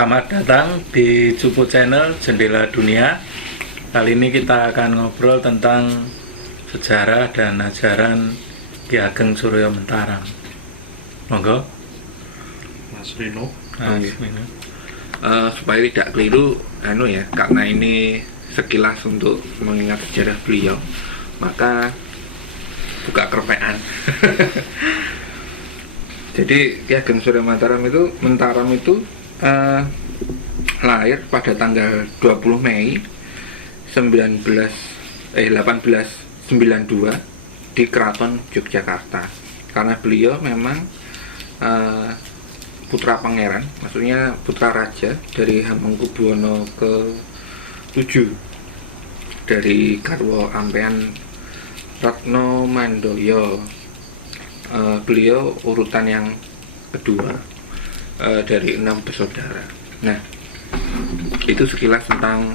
Selamat datang di Cupu Channel Jendela Dunia. Kali ini kita akan ngobrol tentang sejarah dan ajaran Ki Ageng Suryo Mentaram. Monggo, Mas Rino. Supaya tidak keliru, karena ini sekilas untuk mengingat sejarah beliau, maka buka kerpean. Jadi Ki Ageng Suryo Mentaram itu lahir pada tanggal 20 Mei 1892 di Keraton Yogyakarta. Karena beliau memang putra pangeran, maksudnya putra raja dari Hamengkubuwono ke-7 dari garwa ampean Ratno Mandoyo. Beliau urutan yang kedua dari 6 bersaudara. Nah, itu sekilas tentang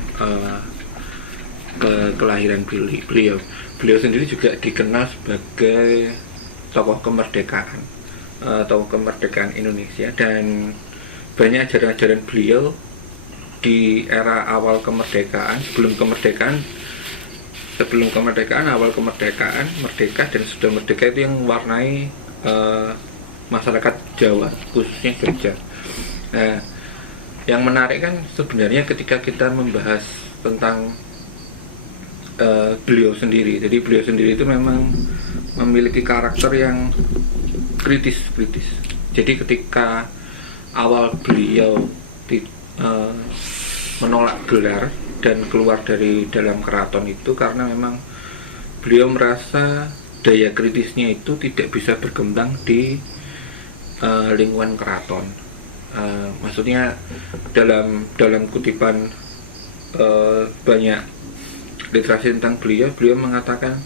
kelahiran beliau. Beliau sendiri juga dikenal sebagai tokoh kemerdekaan, Indonesia, dan banyak ajaran-ajaran beliau di era awal kemerdekaan, sebelum kemerdekaan, awal kemerdekaan, merdeka, dan sudah merdeka itu yang mewarnai masyarakat Jawa, khususnya Jogja. Nah, yang menarik kan sebenarnya ketika kita membahas tentang beliau sendiri. Jadi beliau sendiri itu memang memiliki karakter yang kritis. Jadi ketika awal beliau menolak gelar dan keluar dari dalam keraton itu karena memang beliau merasa daya kritisnya itu tidak bisa berkembang di lingkungan keraton. Maksudnya dalam kutipan banyak literasi tentang beliau mengatakan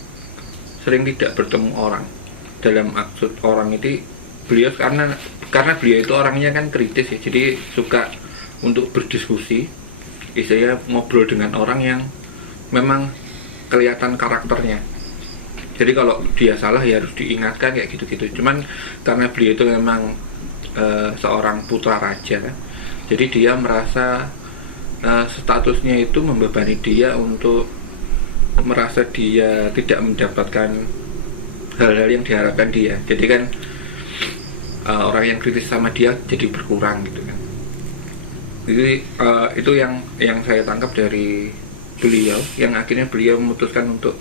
sering tidak bertemu orang. Dalam maksud orang itu beliau karena beliau itu orangnya kan kritis ya, jadi suka untuk berdiskusi, istilahnya ngobrol dengan orang yang memang kelihatan karakternya. Jadi kalau dia salah ya harus diingatkan kayak gitu-gitu. Cuman karena beliau itu memang seorang putra raja, jadi dia merasa statusnya itu membebani dia untuk merasa dia tidak mendapatkan hal-hal yang diharapkan dia. Jadi kan orang yang kritis sama dia jadi berkurang gitu kan. Jadi itu yang saya tangkap dari beliau, yang akhirnya beliau memutuskan untuk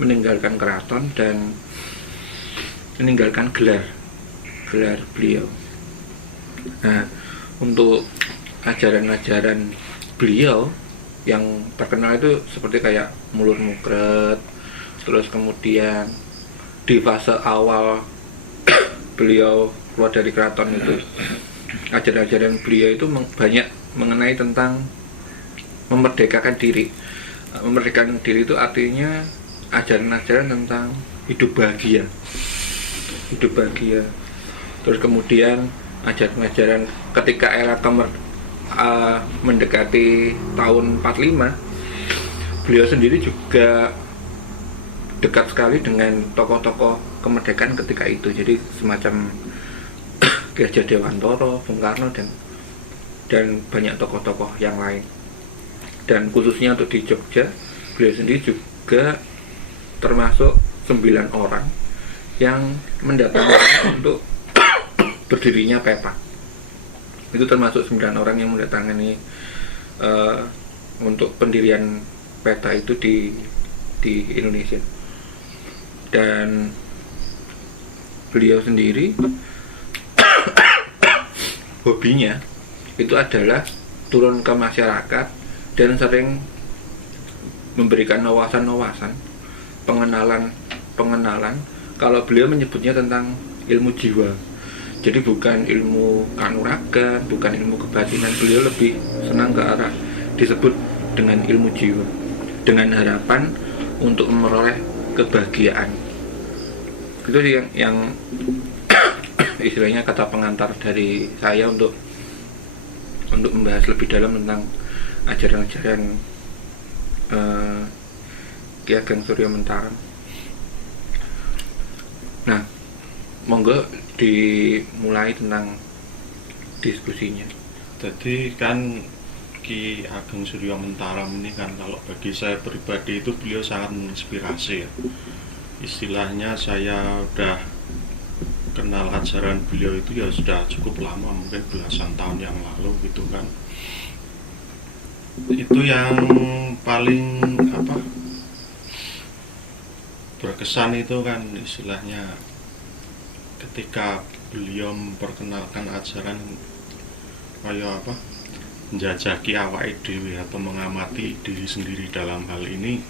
meninggalkan keraton dan meninggalkan gelar beliau. Nah, untuk ajaran-ajaran beliau yang terkenal itu seperti kayak mulur mukret, terus kemudian di fase awal beliau keluar dari keraton itu ajaran-ajaran beliau itu banyak mengenai tentang memerdekakan diri. Memerdekakan diri itu artinya ajaran-ajaran tentang hidup bahagia. Terus kemudian ajaran-ajaran ketika era mendekati tahun 45, beliau sendiri juga dekat sekali dengan tokoh-tokoh kemerdekaan ketika itu. Jadi semacam Ki Hajar Dewantara, Bung Karno, dan banyak tokoh-tokoh yang lain. Dan khususnya untuk di Jogja, beliau sendiri juga termasuk 9 orang yang mendatangkan untuk berdirinya peta. Itu termasuk 9 orang yang mendatangani untuk pendirian peta itu di Indonesia. Dan beliau sendiri hobinya itu adalah turun ke masyarakat dan sering memberikan wawasan pengenalan. Kalau beliau menyebutnya tentang ilmu jiwa. Jadi bukan ilmu kanuragan, bukan ilmu kebatinan. Beliau lebih senang ke arah disebut dengan ilmu jiwa, dengan harapan untuk memperoleh kebahagiaan. Itu yang istilahnya kata pengantar dari saya untuk membahas lebih dalam tentang ajaran-ajaran Ki Ageng Suryo Mentaram. Nah, monggo dimulai tentang diskusinya. Jadi kan Ki Ageng Suryo Mentaram ini kan kalau bagi saya pribadi itu beliau sangat menginspirasi ya. Istilahnya saya udah kenal ajaran beliau itu ya sudah cukup lama, mungkin belasan tahun yang lalu gitu kan. Itu yang paling berkesan itu kan istilahnya ketika beliau memperkenalkan ajaran kayak menjajaki awake dhewe atau mengamati diri sendiri. Dalam hal ini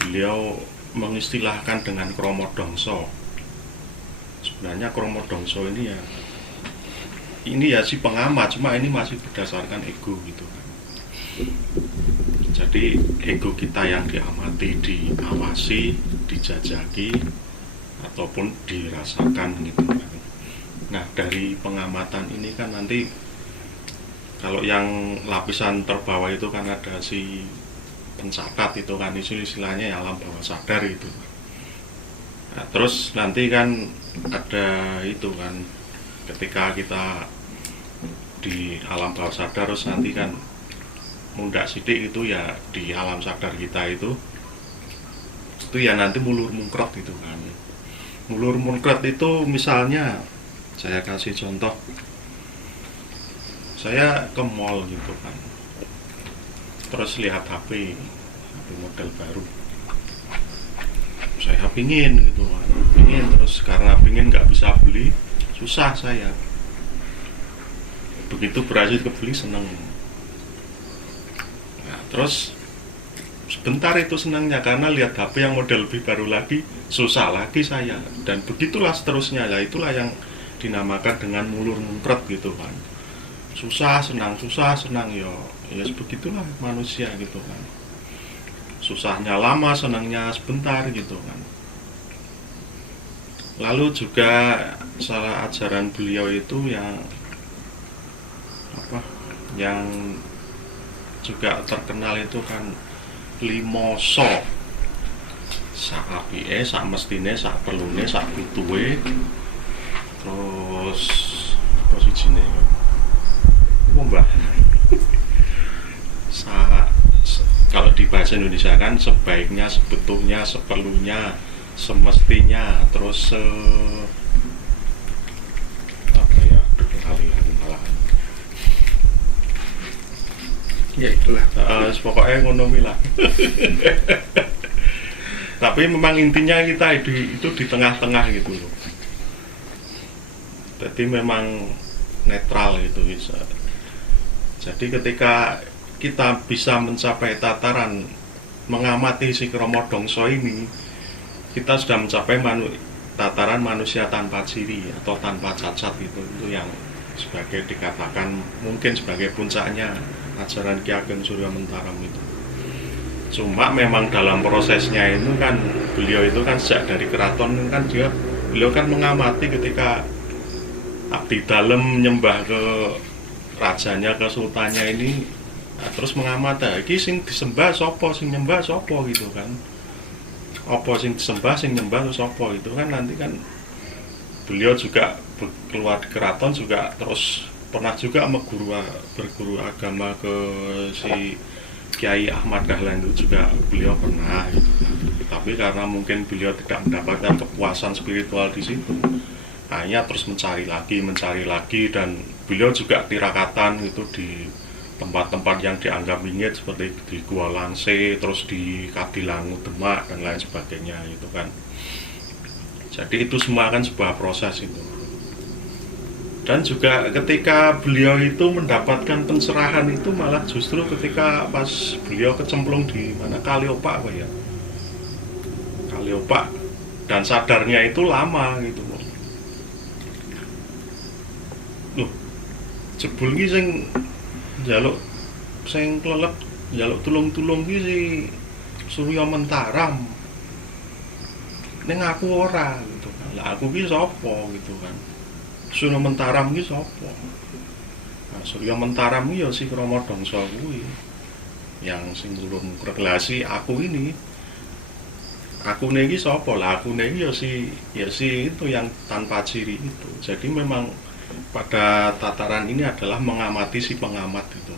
beliau mengistilahkan dengan kromo dongso. Sebenarnya kromo dongso ini ya si pengamat, cuma ini masih berdasarkan ego gitu kan. Jadi ego kita yang diamati, diawasi, dijajaki ataupun dirasakan gitu kan. Nah, dari pengamatan ini kan nanti kalau yang lapisan terbawah itu kan ada si pencatat itu kan, istilahnya yang alam bawah sadar itu. Nah, terus nanti kan ada itu kan ketika kita di alam bawah sadar, terus nanti kan mundak sidik itu ya di alam sadar kita itu ya nanti mulur mungkret itu kan. Mulur mungkret itu misalnya saya kasih contoh, saya ke mall gitu kan, terus lihat HP model baru, saya pingin gitu kan, terus karena pingin nggak bisa beli, susah saya. Begitu berhasil kebeli seneng. Nah, terus sebentar itu senangnya karena lihat HP yang model lebih baru lagi, susah lagi saya, dan begitulah seterusnya. Ya itulah yang dinamakan dengan mulur mungkret gitu kan. Susah senang ya begitulah manusia gitu kan. Susahnya lama, senangnya sebentar gitu kan. Lalu juga salah ajaran beliau itu yang juga terkenal itu kan limoso, sak apike, sak mestine, sak perlune, sak butuhe, terus posisine mbah kalau di bahasa Indonesia kan sebaiknya, sebetulnya, seperlunya, semestinya, terus ya itulah pokoknya ngono lah. Tapi memang intinya kita itu di tengah-tengah gitu loh. Jadi memang netral gitu bisa. Jadi ketika kita bisa mencapai tataran mengamati si kromo dongso ini, kita sudah mencapai tataran manusia tanpa ciri atau tanpa cacat itu yang sebagai dikatakan mungkin sebagai puncaknya ajaran Ki Ageng Suryo Mentaram itu. Cuma memang dalam prosesnya itu kan beliau itu kan sejak dari keraton kan beliau kan mengamati ketika abdi dalem nyembah ke rajanya, ke sultannya ini, nah, terus mengamati iki sing disembah sapa, sing nyembah sapa gitu kan. Apa sing disembah, sing nyembah sapa itu kan nanti kan beliau juga keluar keraton juga terus pernah juga berguru agama ke si Kiai Ahmad Dahlan itu juga beliau pernah gitu. Tapi karena mungkin beliau tidak mendapatkan kepuasan spiritual di situ, hanya terus mencari lagi dan beliau juga tirakatan itu di tempat-tempat yang dianggap bingit seperti di Gua Langse, terus di Kadilangu Demak dan lain sebagainya gitu kan. Jadi itu semua kan sebuah proses itu. Dan juga ketika beliau itu mendapatkan pencerahan itu malah justru ketika pas beliau kecemplung di mana Kaliopak apa ya, Kaliopak, dan sadarnya itu lama gitu loh. Jebul ki sing njaluk sing klelet njaluk tulung-tulung ki si Suryo Mentaram ning aku ora gitu kan. Lah aku ki sapa gitu kan. Suryo Mentaram ki sapa? Nah, Suryo Mentaram ki ya si kromo dongso kuwi. Yang sing ulun relasi aku ini. Aku iki sapa? Lah aku iki ya si itu yang tanpa ciri itu. Jadi memang pada tataran ini adalah mengamati si pengamat itu.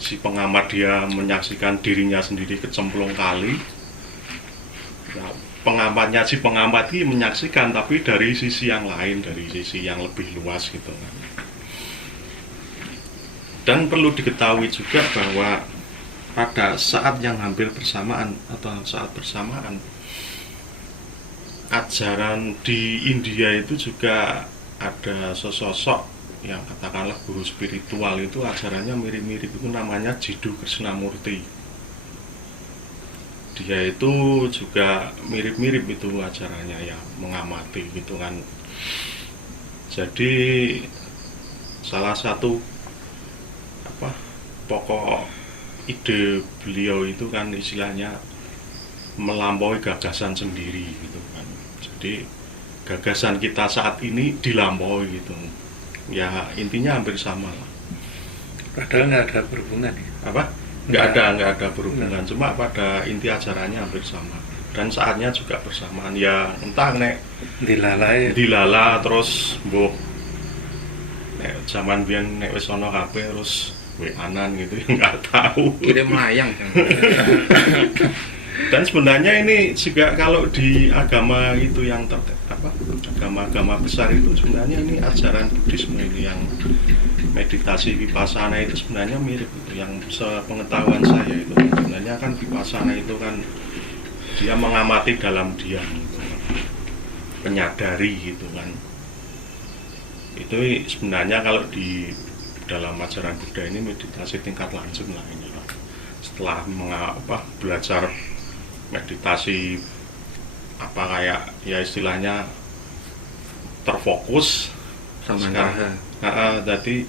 Si pengamat dia menyaksikan dirinya sendiri kecemplung kali. Nah, pengamatnya si pengamat ini menyaksikan tapi dari sisi yang lain, dari sisi yang lebih luas gitu kan. Dan perlu diketahui juga bahwa pada saat yang hampir bersamaan atau saat bersamaan, ajaran di India itu juga ada sesosok yang katakanlah guru spiritual, itu ajarannya mirip-mirip, itu namanya Jiddu Krishnamurti. Dia itu juga mirip-mirip itu ajarannya, ya mengamati gitu kan. Jadi salah satu pokok ide beliau itu kan istilahnya melampaui gagasan sendiri gitu kan. Jadi gagasan kita saat ini dilampaui gitu. Ya intinya hampir sama lah. Padahal nggak ada berhubungan ya. Apa? Nggak ada berhubungan. Cuma pada inti ajarannya hampir sama. Dan saatnya juga bersamaan. Ya entah nek dilala terus mbok nek zaman biyen nek wis ana HP terus WA-an gitu, nggak tahu. Kirim layang. Dan sebenarnya ini juga kalau di agama itu yang agama-agama besar itu sebenarnya ini ajaran Buddhisme ini yang meditasi vipassana itu sebenarnya mirip itu. Yang sepengetahuan saya itu sebenarnya kan vipassana itu kan dia mengamati dalam diam gitu, menyadari gitu kan. Itu sebenarnya kalau di dalam ajaran Buddha ini meditasi tingkat lanjut lah ini. Setelah belajar meditasi kayak ya istilahnya terfokus Samantha. Jadi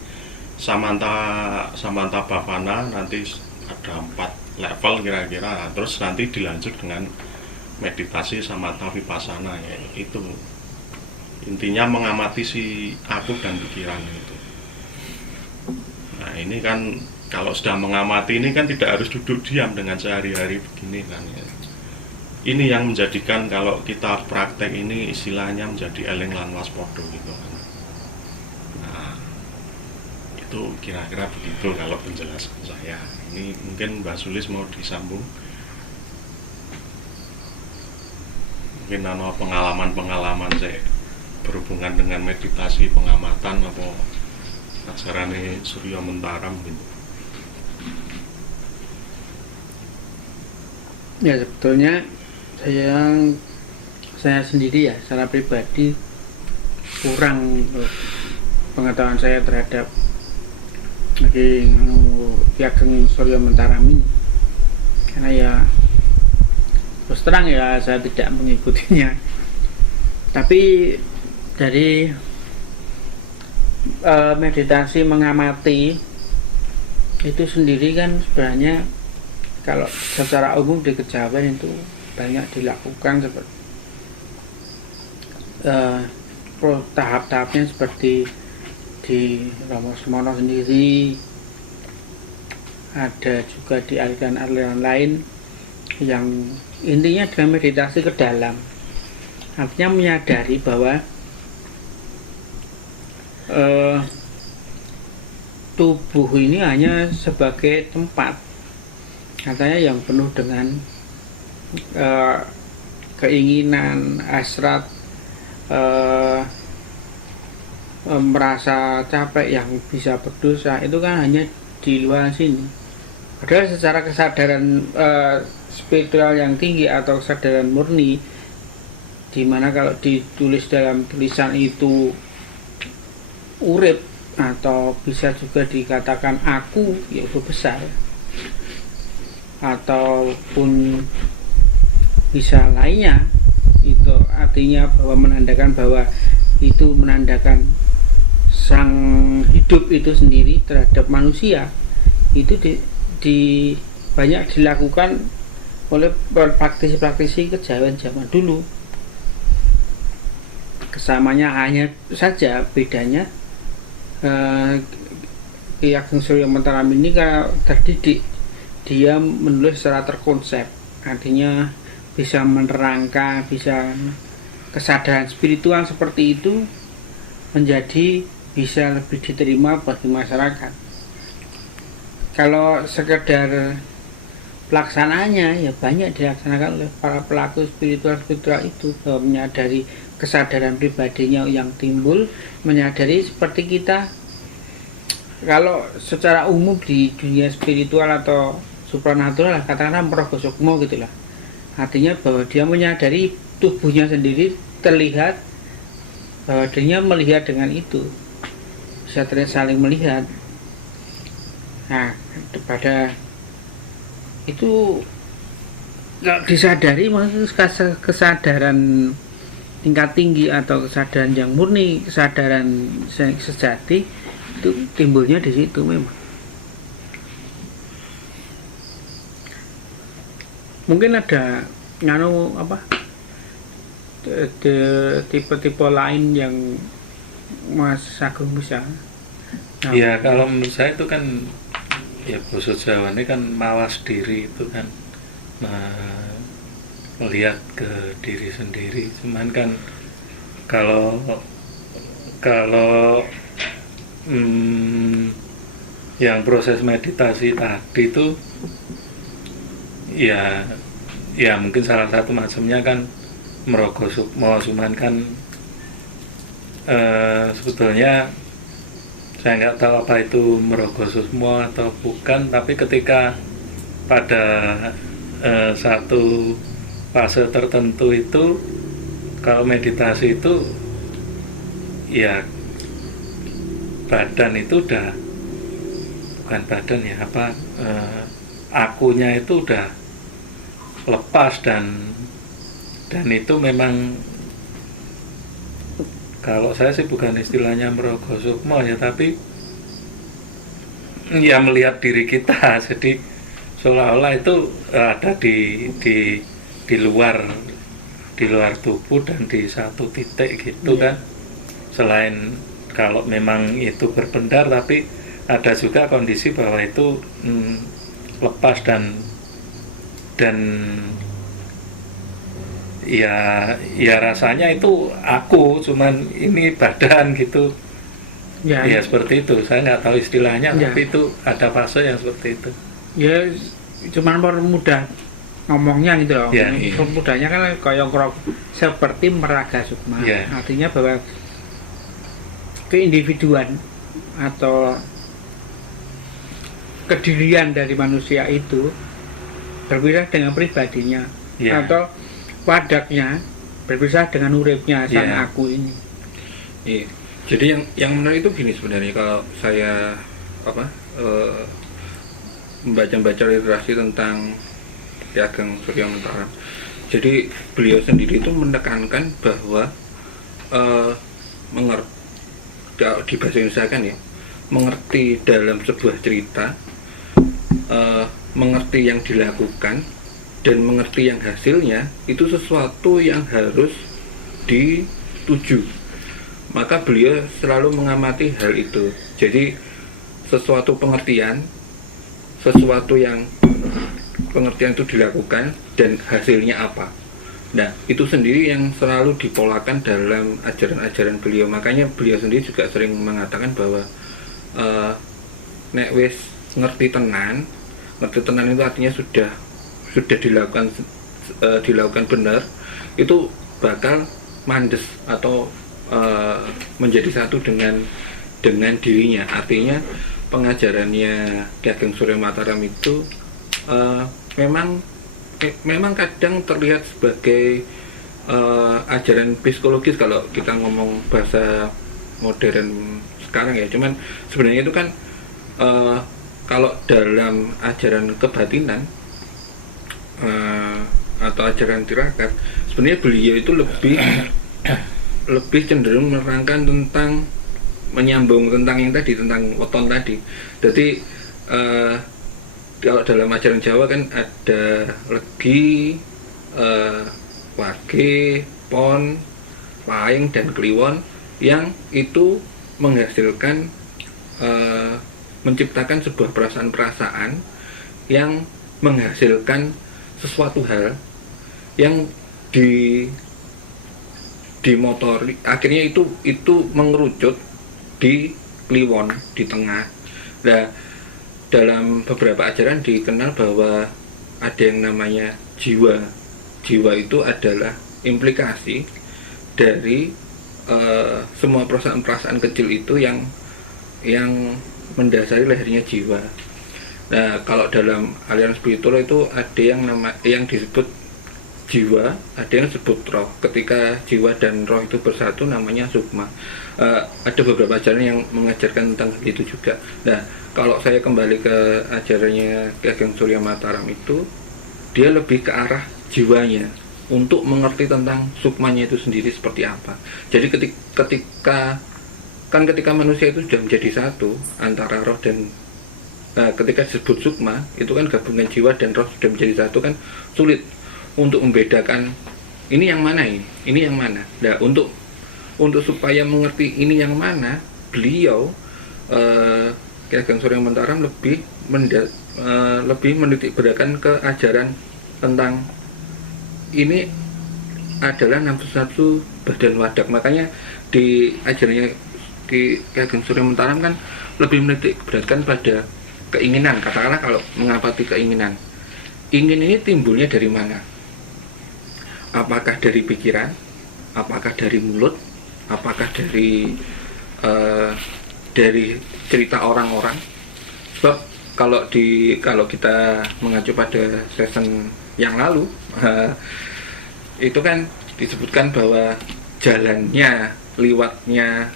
samantha bhavana nanti ada 4 level kira-kira. Terus nanti dilanjut dengan meditasi samantha vipassana, ya itu intinya mengamati si aku dan pikiran itu. Nah ini kan kalau sudah mengamati ini kan tidak harus duduk diam dengan sehari-hari begini kan ya. Ini yang menjadikan kalau kita praktek ini istilahnya menjadi eling lan waspodo gitu kan. Nah itu kira-kira begitu kalau penjelasan saya. Ini mungkin Mbak Sulis mau disambung. Mungkin ada pengalaman-pengalaman saya berhubungan dengan meditasi pengamatan atau ajarannya Surya Mentaram gitu. Ya sebetulnya saya sendiri ya secara pribadi kurang pengetahuan saya terhadap Ki Ageng Surya Mentaram ini, karena ya terus terang ya saya tidak mengikutinya. Tapi dari meditasi mengamati itu sendiri kan sebenarnya kalau secara umum di kejawen itu banyak dilakukan seperti tahap-tahapnya seperti di Romo Semono sendiri, ada juga di aliran-aliran lain yang intinya adalah meditasi ke dalam, artinya menyadari bahwa tubuh ini hanya sebagai tempat katanya yang penuh dengan keinginan, hasrat, merasa capek yang bisa berdosa, itu kan hanya di luar sini. Padahal secara kesadaran spiritual yang tinggi atau kesadaran murni, dimana kalau ditulis dalam tulisan itu urip atau bisa juga dikatakan aku, yaitu besar, ataupun bisa lainnya, itu artinya bahwa menandakan bahwa itu menandakan sang hidup itu sendiri terhadap manusia. Itu banyak dilakukan oleh praktisi-praktisi kejawen zaman dulu. Kesamanya hanya saja bedanya Ki Ageng Surya Mentaram ini kalau terdidik, dia menulis secara terkonsep, artinya bisa menerangkan, bisa kesadaran spiritual seperti itu menjadi bisa lebih diterima bagi masyarakat. Kalau sekedar pelaksanaannya ya banyak dilaksanakan oleh para pelaku spiritual itu, bahwa menyadari kesadaran pribadinya yang timbul, menyadari seperti kita kalau secara umum di dunia spiritual atau supranatural lah, katakanlah merogoh sukmo gitulah, artinya bahwa dia menyadari tubuhnya sendiri terlihat, bahwa dirinya melihat dengan itu, bisa terlihat saling melihat. Nah, pada itu nggak disadari, maksudnya kesadaran tingkat tinggi atau kesadaran yang murni, kesadaran sejati itu timbulnya di situ memang. Mungkin ada tipe-tipe lain yang Mas Agung bisa. Nah, Ya kalau menurut saya itu kan ya bahasa Jawa ini kan mawas diri itu kan melihat ke diri sendiri. Cuman kan kalau yang proses meditasi tadi itu ya mungkin salah satu macamnya kan merogoh sukmo, cuman kan sebetulnya saya nggak tahu apa itu merogoh sukmo atau bukan, tapi ketika pada satu fase tertentu itu kalau meditasi itu ya badan itu udah bukan badan ya akunya itu udah lepas dan itu memang kalau saya sih bukan istilahnya merogoh sukmo ya, tapi ya melihat diri kita, jadi seolah-olah itu ada di luar tubuh dan di satu titik gitu kan. Selain kalau memang itu berpendar, tapi ada juga kondisi bahwa itu lepas dan ya rasanya itu aku, cuman ini badan gitu ya seperti itu. Saya nggak tahu istilahnya ya. Tapi itu ada fase yang seperti itu ya, cuman mudah ngomongnya gitu loh ya. Mudahnya kan koyong seperti meraga sukma ya. Artinya bahwa keindividuan atau kedirian dari manusia itu berbeda dengan pribadinya ya. Atau wadaknya berpisah dengan uripnya sang aku ini. Iya. Jadi yang menarik itu gini sebenarnya, kalau saya membaca literasi tentang Ki Ageng Surya Mentara. Jadi beliau sendiri itu menekankan bahwa di bahasa Indonesia kan ya, mengerti dalam sebuah cerita, mengerti yang dilakukan dan mengerti yang hasilnya itu sesuatu yang harus dituju. Maka beliau selalu mengamati hal itu. Jadi sesuatu pengertian itu dilakukan dan hasilnya apa. Nah, itu sendiri yang selalu dipolakan dalam ajaran-ajaran beliau. Makanya beliau sendiri juga sering mengatakan bahwa nek wis ngerti tenan itu artinya sudah dilakukan benar, itu bakal mandes atau menjadi satu dengan dirinya. Artinya pengajarannya Ki Ageng Surya Mataram itu memang kadang terlihat sebagai ajaran psikologis kalau kita ngomong bahasa modern sekarang ya. Cuman sebenarnya itu kan kalau dalam ajaran kebatinan atau ajaran tirakat, sebenarnya beliau itu lebih cenderung menerangkan tentang menyambung tentang yang tadi, tentang weton tadi. Jadi kalau dalam ajaran Jawa kan ada legi, wage, pon, paing, dan kliwon yang itu menghasilkan menciptakan sebuah perasaan-perasaan yang menghasilkan sesuatu hal yang dimotori, akhirnya itu mengerucut di kliwon di tengah. Nah, dalam beberapa ajaran dikenal bahwa ada yang namanya jiwa. Jiwa itu adalah implikasi dari semua perasaan-perasaan kecil itu yang mendasari lahirnya jiwa. Nah, kalau dalam aliran spiritual itu ada yang disebut jiwa, ada yang disebut roh. Ketika jiwa dan roh itu bersatu namanya sukma. Ada beberapa ajaran yang mengajarkan tentang itu juga. Nah, kalau saya kembali ke ajarannya Ki Ageng Surya Mataram itu, dia lebih ke arah jiwanya untuk mengerti tentang sukmanya itu sendiri seperti apa. Jadi ketika manusia itu sudah menjadi satu antara roh dan ketika disebut sukma itu kan gabungan jiwa dan roh sudah menjadi satu, kan sulit untuk membedakan ini yang mana, ini yang mana. Nah, untuk supaya mengerti ini yang mana, beliau Ki Ageng Surya Mataram lebih menitik beratkan ke ajaran tentang ini adalah nafsu badan wadak. Makanya di ajarannya Ki Ageng Surya Mataram kan lebih menitik beratkan pada keinginan. Katakanlah kalau mengapati keinginan, ingin ini timbulnya dari mana? Apakah dari pikiran? Apakah dari mulut? Apakah dari cerita orang-orang? Sebab kalau kita mengacu pada season yang lalu, itu kan disebutkan bahwa jalannya, liwatnya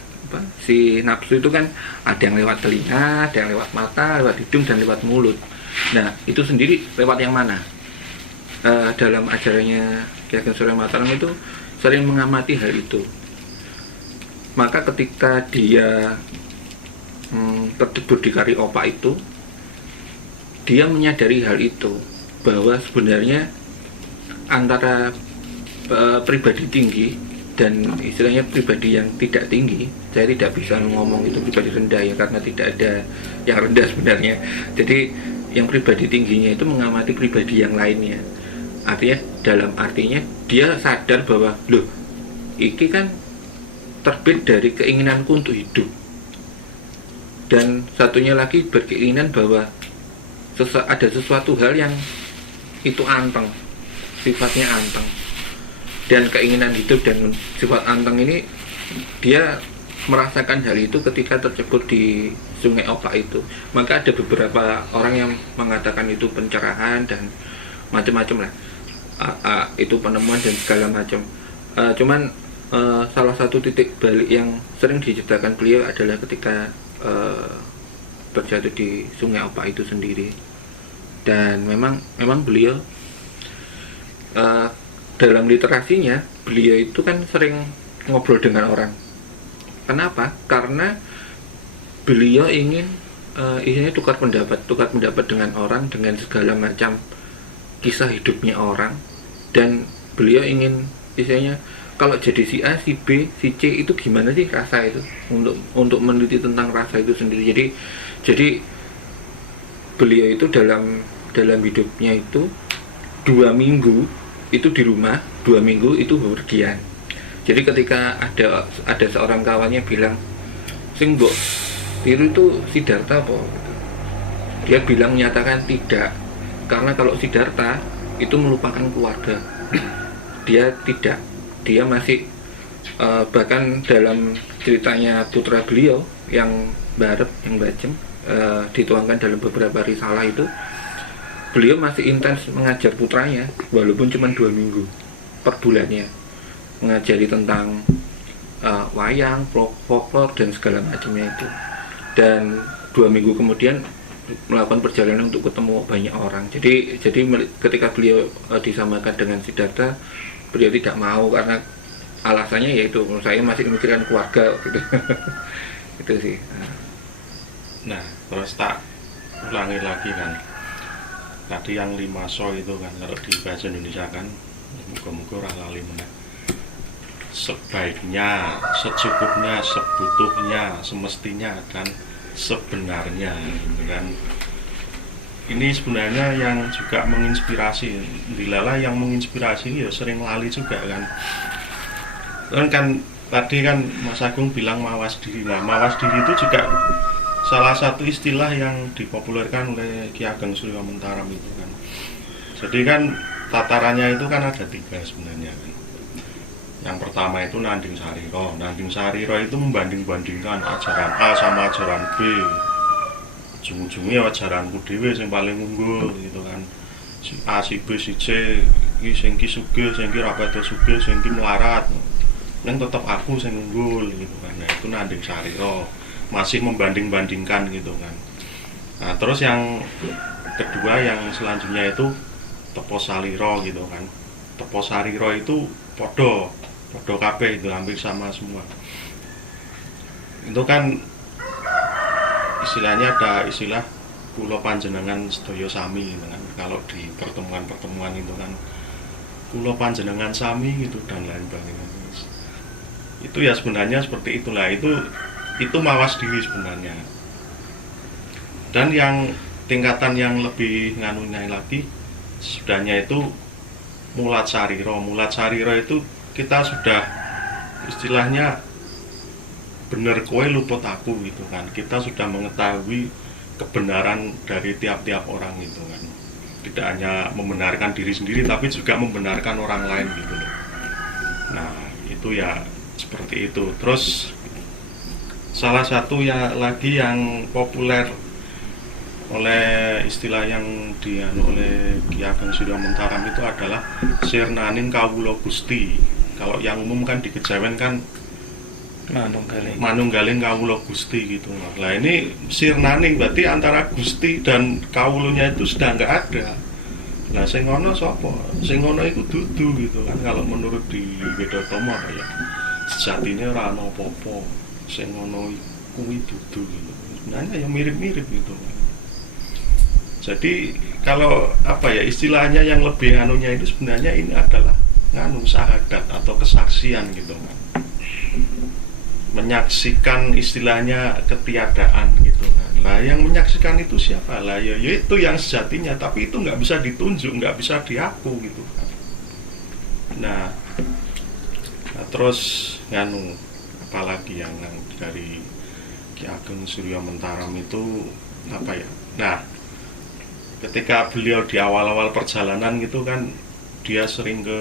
si nafsu itu kan ada yang lewat telinga, ada yang lewat mata, lewat hidung, dan lewat mulut. Nah, itu sendiri lewat yang mana? Dalam ajarannya Ki Ageng Surya Mataram itu sering mengamati hal itu. Maka ketika dia terjebur di kari opak itu, dia menyadari hal itu, bahwa sebenarnya antara pribadi tinggi dan istilahnya pribadi yang tidak tinggi, saya tidak bisa ngomong itu pribadi rendah ya, karena tidak ada yang rendah sebenarnya. Jadi yang pribadi tingginya itu mengamati pribadi yang lainnya. Artinya dia sadar bahwa loh, iki kan terbit dari keinginanku untuk hidup, dan satunya lagi berkeinginan bahwa ada sesuatu hal yang itu anteng, sifatnya anteng, dan keinginan hidup dan sifat anteng ini dia merasakan hal itu ketika tercebur di sungai opak itu. Maka ada beberapa orang yang mengatakan itu pencerahan dan macam-macam lah, itu penemuan dan segala macam. Cuman salah satu titik balik yang sering diceritakan beliau adalah ketika terjatuh di sungai opak itu sendiri. Dan memang beliau dalam literasinya beliau itu kan sering ngobrol dengan orang. Kenapa? Karena beliau ingin isinya tukar pendapat dengan orang, dengan segala macam kisah hidupnya orang, dan beliau ingin isinya kalau jadi si A, si B, si C itu gimana sih rasa itu, untuk meneliti tentang rasa itu sendiri. Jadi beliau itu dalam hidupnya itu 2 minggu itu di rumah, 2 minggu itu bepergian. Jadi ketika ada seorang kawannya bilang, sing mbok tiru itu Siddhartha apa? Dia bilang, menyatakan tidak, karena kalau Siddhartha itu melupakan keluarga. Dia tidak, dia masih bahkan dalam ceritanya putra beliau yang Barep, yang Bajem, dituangkan dalam beberapa risalah itu, beliau masih intens mengajar putranya walaupun cuma 2 minggu per bulannya, mengajari tentang wayang, folklore dan segala macamnya itu. Dan 2 minggu kemudian melakukan perjalanan untuk ketemu banyak orang. Jadi ketika beliau disamakan dengan Siddhartha, beliau tidak mau karena alasannya yaitu saya masih memikirkan keluarga gitu. Itu sih. Nah, terus tak ulangi lagi kan. Tadi yang 5 so itu kan, kalau di bahasa Indonesia kan, muka-muka orang lali meneh. Sebaiknya, secukupnya, sebutuhnya, semestinya, dan sebenarnya gitu kan. Ini sebenarnya yang juga menginspirasi. Dilala yang menginspirasi ya sering lali juga kan. Kan tadi kan Mas Agung bilang mawas diri. Nah, mawas diri itu juga salah satu istilah yang dipopulerkan oleh Ki Ageng Suryo Mentaram itu kan. Jadi kan tatarannya itu kan ada 3 sebenarnya kan. Yang pertama itu Nanding Sariro. Nanding Sariro itu membanding-bandingkan ajaran A sama ajaran B. Ujung-ujungnya ajaranku dhewe yang paling unggul gitu kan. Si A, si B, si C, iki sing ki sugih, sing ki ra padha sugih, sing ki melarat. Neng tetap aku sing unggul gitu kan. Nah, itu Nanding Sariro. Masih membanding-bandingkan gitu kan. Nah, terus yang kedua yang selanjutnya itu Tepo Saliro gitu kan. Tepo Saliro itu podo kabeh itu hampir sama semua. Itu kan istilahnya ada istilah kula panjenengan sedaya sami gitu kan. Kalau di pertemuan-pertemuan itu kan kula panjenengan sami gitu dan lain sebagainya. Itu ya sebenarnya seperti itulah, itu mawas diri sebenarnya. Dan yang tingkatan yang lebih nganunya lagi sudahnya itu mulat sariro. Mulat sariro itu kita sudah istilahnya bener kowe luput aku gitu kan. Kita sudah mengetahui kebenaran dari tiap-tiap orang gitu kan. Tidak hanya membenarkan diri sendiri tapi juga membenarkan orang lain gitu loh. Nah, itu ya seperti itu. Terus salah satu ya lagi yang populer oleh istilah yang oleh Ki Ageng Suryo Mentaram itu adalah Sirnaning Kawula Gusti. Kalau yang umum kan di Kejawen kan Manunggaling Kawula Gusti gitu. Nah, ini Sirnaning berarti antara Gusti dan kawulunya itu sudah nggak ada. Nah, sing ngono sapa? Sing ngono iku dudu gitu kan. Kalau menurut di Wedotama ya sejatinya ora ana apa-apa. Sing ngono kuwi dudu gitu. Sebenarnya ya mirip-mirip gitu. Jadi kalau apa ya istilahnya yang lebih anunya itu sebenarnya ini adalah nganu syahadat atau kesaksian gitu kan. Menyaksikan istilahnya ketiadaan gitu kan. Lah yang menyaksikan itu siapa? Lah ya itu yang sejatinya, tapi itu nggak bisa ditunjuk, nggak bisa diaku gitu kan. Nah terus nganu apalagi yang dari Ki Ageng Suryo Mentaram itu apa ya? Nah, ketika beliau di awal-awal perjalanan gitu kan, dia sering ke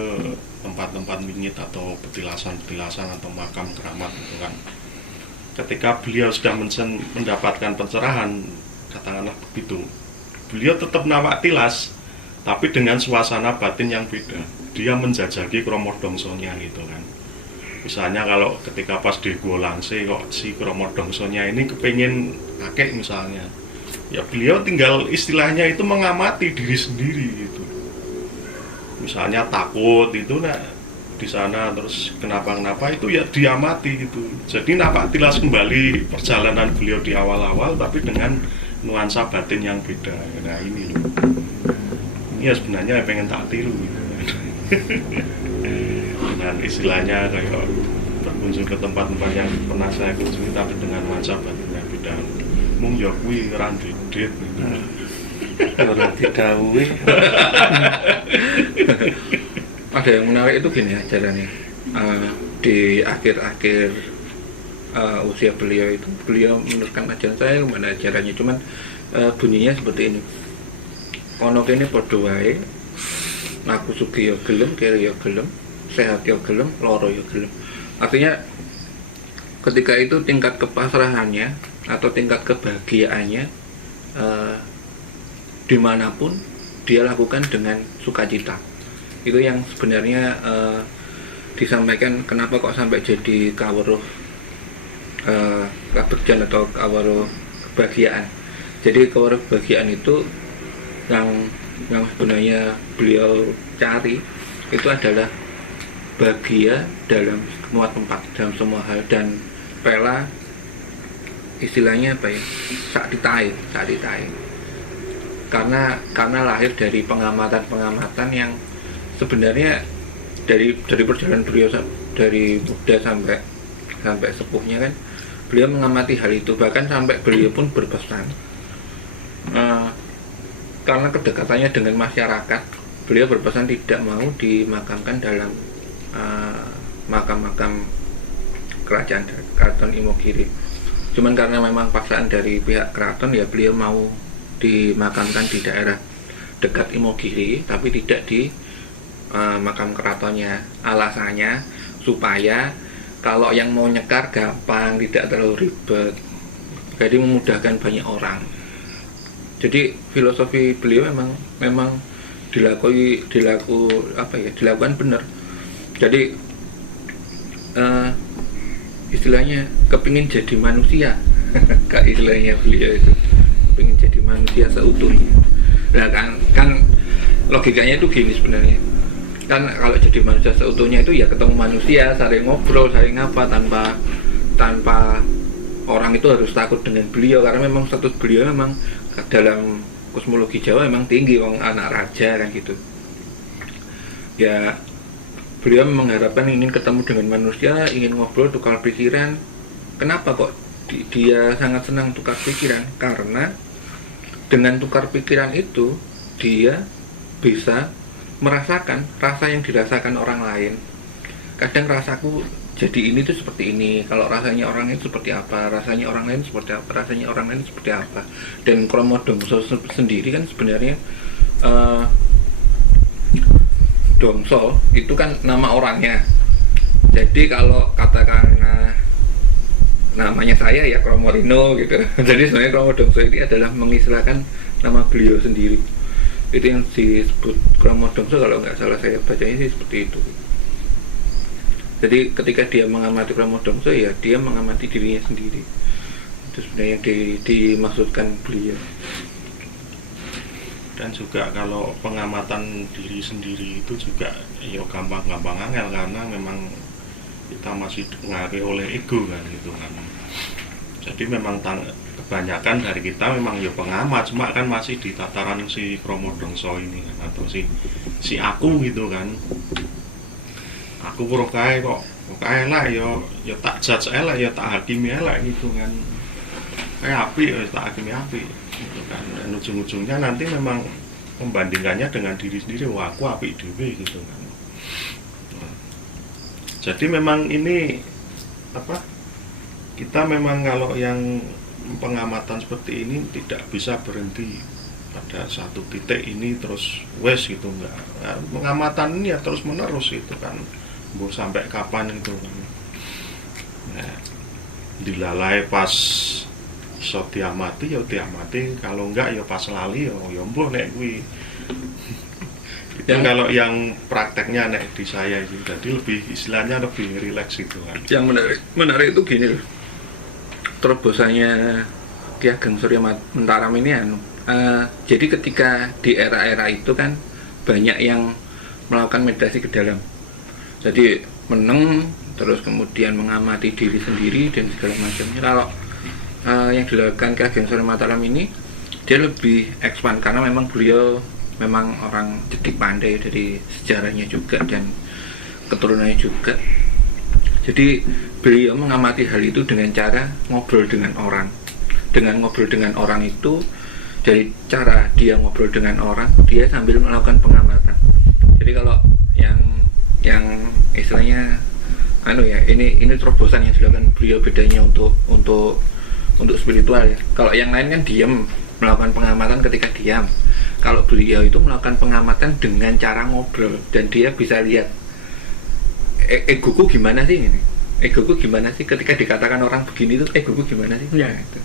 tempat-tempat wingit atau petilasan-petilasan atau makam keramat gitu kan. Ketika beliau sudah mendapatkan pencerahan, katakanlah begitu, beliau tetap nawak tilas, tapi dengan suasana batin yang beda. Dia menjajaki kromodongsonya gitu kan. Misalnya kalau ketika pas di Gua Langse kok si kromodongsonya ini kepengen akeh misalnya, ya beliau tinggal istilahnya itu mengamati diri sendiri gitu. Misalnya takut itu nah di sana terus kenapa itu ya diamati gitu. Jadi napak tilas kembali perjalanan beliau di awal-awal tapi dengan nuansa batin yang beda. Nah ini loh. Ini ya sebenarnya pengen tak tiru gitu. Dengan istilahnya kayak berkunjung ke tempat-tempat yang pernah saya kunjungi tapi dengan nuansa batin yang beda. Mung ya kuwi randit gitu. Ora didhawuhi. Ada yang menarik itu gini ajarannya. Di akhir-akhir usia beliau itu beliau meneruskan ajaran saya kemana ajarannya, cuman bunyinya seperti ini. Ono kene padha wae, aku sugih ya gelem, kere ya gelem, sehat ya gelem, loro ya gelem. Artinya ketika itu tingkat kepasrahannya atau tingkat kebahagiaannya dimanapun dia lakukan dengan sukacita. Itu yang sebenarnya disampaikan kenapa kok sampai jadi kawruh kabegjan atau kawruh kebahagiaan. Jadi kawruh kebahagiaan itu yang sebenarnya beliau cari itu adalah bahagia dalam semua tempat, dalam semua hal, dan rela istilahnya apa ya, sak ditai. Karena lahir dari pengamatan yang sebenarnya dari perjalanan beliau dari muda sampai sepuhnya kan, beliau mengamati hal itu, bahkan sampai beliau pun berpesan karena kedekatannya dengan masyarakat, beliau berpesan tidak mau dimakamkan dalam makam-makam kerajaan Keraton Imogiri. Cuman karena memang paksaan dari pihak keraton ya beliau mau dimakamkan di daerah dekat Imogiri tapi tidak di makam keratonnya. Alasannya supaya kalau yang mau nyekar gampang, tidak terlalu ribet, jadi memudahkan banyak orang. Jadi filosofi beliau memang dilakukan benar. Jadi istilahnya kepingin jadi manusia kak istilahnya beliau itu kepingin jadi manusia seutuhnya. Nah kan logikanya itu gini sebenarnya, kan kalau jadi manusia seutuhnya itu ya ketemu manusia, saling ngobrol, saling apa, tanpa orang itu harus takut dengan beliau, karena memang status beliau memang dalam kosmologi Jawa memang tinggi, wong anak raja kan gitu ya. Beliau mengharapkan ingin ketemu dengan manusia, ingin ngobrol, tukar pikiran. Kenapa kok dia sangat senang tukar pikiran? Karena dengan tukar pikiran itu dia bisa merasakan rasa yang dirasakan orang lain. Kadang rasaku jadi ini tuh seperti ini, kalau rasanya orang itu seperti apa, rasanya orang lain seperti apa, rasanya orang lain seperti apa. Dan Kromo Dongso sendiri kan sebenarnya Dongso itu kan nama orangnya. Jadi kalau katakan namanya saya ya Kromo Rino gitu. Jadi sebenarnya Kromo Dongso ini adalah mengistilahkan nama beliau sendiri. Itu yang disebut Kromo Dongso, kalau nggak salah saya bacanya sih seperti itu. Jadi ketika dia mengamati Kromo Dongso ya dia mengamati dirinya sendiri. Itu sebenarnya yang dimaksudkan beliau. Dan juga kalau pengamatan diri sendiri itu juga ya gampang-gampang angel, karena memang kita masih dipengaruhi oleh ego kan gitu kan. Jadi memang kebanyakan dari kita memang ya pengamat, cuma kan masih di tataran si Kromo Dongso ini kan, atau si aku gitu kan. Aku pura kae kok elek ya tak judge elek, ya tak hakimi elek gitu kan. Kayak api ya tak hakimi api gitu kan. Dan ujung-ujungnya nanti memang membandingkannya dengan diri sendiri, wah aku apik dhewe gitu kan. Jadi memang ini apa, kita memang kalau yang pengamatan seperti ini tidak bisa berhenti pada satu titik ini terus wes gitu, enggak. Nah, pengamatan ini ya terus menerus itu kan, mau sampai kapan gitu kan. Nah, dilalai pas iso diamati ya diamati, kalau enggak ya pas lali ya mbuh nek kuwi. Itu kalau yang prakteknya nek di saya itu jadi lebih istilahnya lebih rileks gitu kan. Yang menarik itu gini loh, terobosannya Ki Ageng Surya Mentaram ini jadi ketika di era-era itu kan banyak yang melakukan meditasi ke dalam, jadi meneng terus kemudian mengamati diri sendiri dan segala macamnya. Kalau yang dilakukan Ki Ageng Surya Mataram ini dia lebih expand karena memang beliau memang orang cerdik pandai dari sejarahnya juga dan keturunannya juga. Jadi beliau mengamati hal itu dengan cara ngobrol dengan orang. Dengan ngobrol dengan orang itu, dari cara dia ngobrol dengan orang, dia sambil melakukan pengamatan. Jadi kalau yang istilahnya ini terobosan yang dilakukan beliau, bedanya untuk spiritual ya. Kalau yang lain kan diam, melakukan pengamatan ketika diam. Kalau beliau itu melakukan pengamatan dengan cara ngobrol, dan dia bisa lihat egoku gimana sih ini. Egoku gimana sih ketika dikatakan orang begini itu, egoku gimana sih? Ya. Gitu.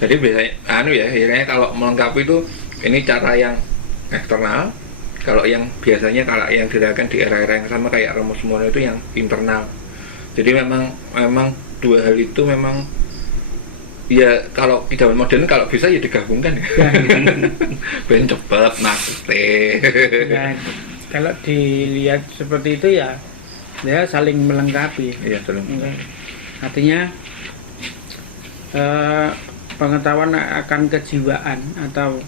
Jadi biasanya kalau melengkapi itu ini cara yang eksternal. Kalau yang biasanya kalau yang dilakukan di era-era yang sama kayak Romo Sumono itu yang internal. Jadi memang dua hal itu memang ya, kalau di zaman modern kalau bisa ya digabungkan ya. Ben cepet maksudnya. Ya, kalau dilihat seperti itu ya saling melengkapi. Iya, saling. Artinya pengetahuan akan kejiwaan atau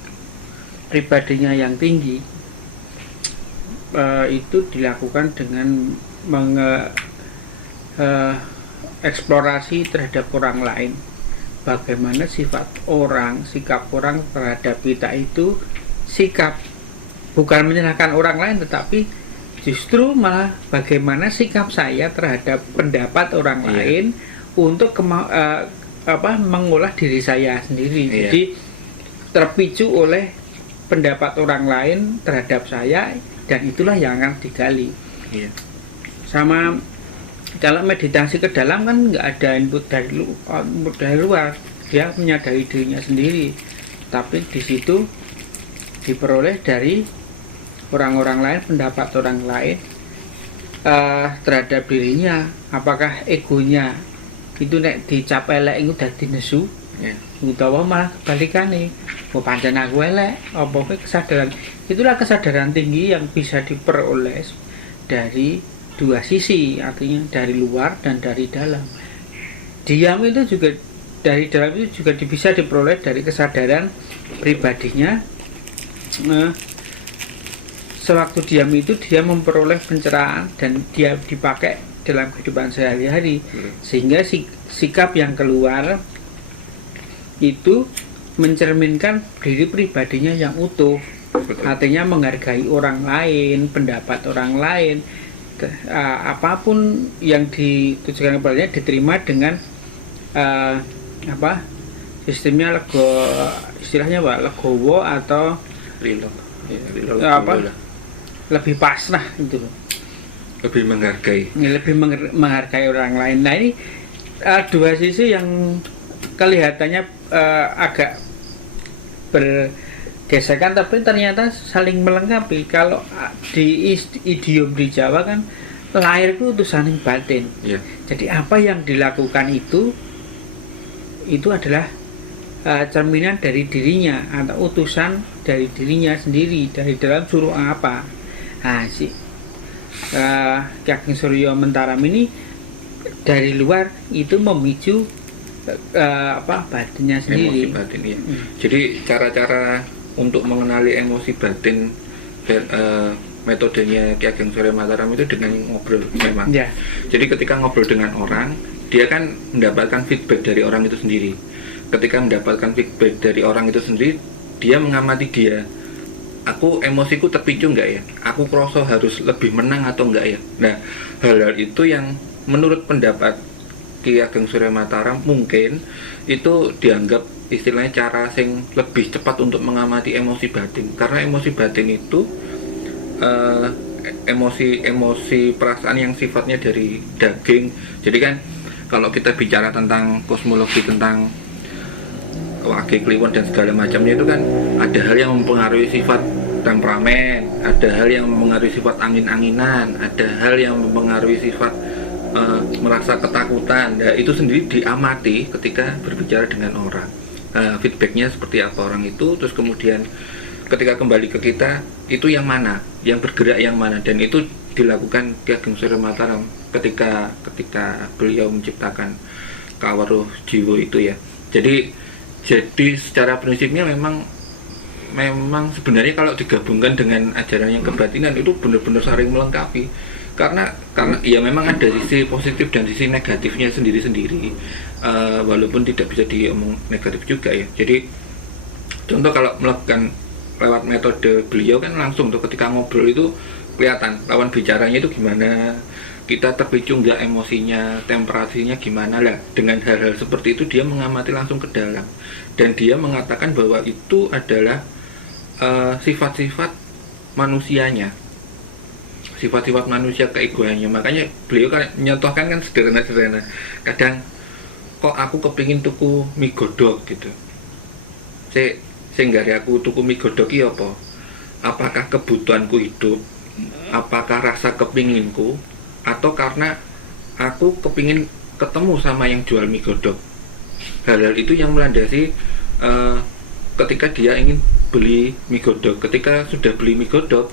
pribadinya yang tinggi itu dilakukan dengan eksplorasi terhadap orang lain. Bagaimana sifat orang, sikap orang terhadap kita itu, sikap bukan menyalahkan orang lain, tetapi justru malah bagaimana sikap saya terhadap pendapat orang Iya. lain untuk mengolah diri saya sendiri. Iya. Jadi terpicu oleh pendapat orang lain terhadap saya, dan itulah yang akan digali. Iya. Sama kalau meditasi ke dalam kan nggak ada input dari luar, dia menyadari dirinya sendiri, tapi di situ diperoleh dari orang-orang lain, pendapat orang lain terhadap dirinya. Apakah egonya itu nek dicap elek itu dadi nesu, Iya. utawa malah kebalikannya, oh pancen aku elek, apa kesadaran. Itulah kesadaran tinggi yang bisa diperoleh dari dua sisi, artinya dari luar dan dari dalam. Diam itu juga, dari dalam itu juga bisa diperoleh dari kesadaran pribadinya. Sewaktu diam itu dia memperoleh pencerahan dan dia dipakai dalam kehidupan sehari-hari, sehingga sikap yang keluar itu mencerminkan diri pribadinya yang utuh. Betul. Artinya menghargai orang lain, pendapat orang lain, apapun yang ditujukan kepadanya diterima dengan sistemnya istilahnya legowo atau Lilo. apa, lebih pasrah itu loh. Lebih menghargai. Lebih menghargai orang lain. Nah ini dua sisi yang kelihatannya agak bergesekan, tapi ternyata saling melengkapi. Kalau di idiom di Jawa kan lahir itu utusaning batin. Iya. Jadi apa yang dilakukan itu adalah cerminan dari dirinya atau utusan dari dirinya sendiri, dari dalam suruh apa. Nah Ki Ageng Suryo Mentaram ini dari luar itu memicu batinnya sendiri. Emosi batin, ya. Jadi cara-cara untuk mengenali emosi batin dan metodenya Ki Ageng Suryo Mataram itu dengan ngobrol memang. Ya. Jadi ketika ngobrol dengan orang, dia kan mendapatkan feedback dari orang itu sendiri. Ketika mendapatkan feedback dari orang itu sendiri, dia mengamati dia. Aku emosiku terpicu enggak ya? Aku kroso harus lebih menang atau enggak ya? Nah, hal-hal itu yang menurut pendapat Ki Ageng Suryo Mataram mungkin itu dianggap istilahnya cara sing lebih cepat untuk mengamati emosi batin. Karena emosi batin itu emosi perasaan yang sifatnya dari daging. Jadi kan kalau kita bicara tentang kosmologi, tentang wage kliwon dan segala macamnya, itu kan ada hal yang mempengaruhi sifat temperamen, ada hal yang mempengaruhi sifat angin-anginan, ada hal yang mempengaruhi sifat merasa ketakutan. Nah, itu sendiri diamati ketika berbicara dengan orang. Feedbacknya seperti apa orang itu, terus kemudian ketika kembali ke kita, itu yang mana, yang bergerak yang mana, dan itu dilakukan Ki Ageng Suryo Mataram ketika beliau menciptakan Kaweruh Jiwo itu ya. Jadi secara prinsipnya memang sebenarnya kalau digabungkan dengan ajaran yang kebatinan itu benar-benar saling melengkapi. Karena ya memang ada sisi positif dan sisi negatifnya sendiri-sendiri, walaupun tidak bisa diomong negatif juga ya. Jadi contoh kalau melakukan lewat metode beliau kan langsung tuh ketika ngobrol itu kelihatan lawan bicaranya itu gimana, kita terpicu nggak emosinya, temperasinya gimana lah. Dengan hal-hal seperti itu dia mengamati langsung ke dalam, dan dia mengatakan bahwa itu adalah sifat-sifat manusianya, sifat-sifat manusia, keegoannya. Makanya beliau kan menyontohkan kan sederhana-sederhana. Kadang kok aku kepingin tuku mie godok gitu, sehingga aku tuku mie godok iya apa? Apakah kebutuhanku hidup? Apakah rasa kepinginku? Atau karena aku kepingin ketemu sama yang jual mie godok? Hal-hal itu yang melandasi ketika dia ingin beli mie godok. Ketika sudah beli mie godok,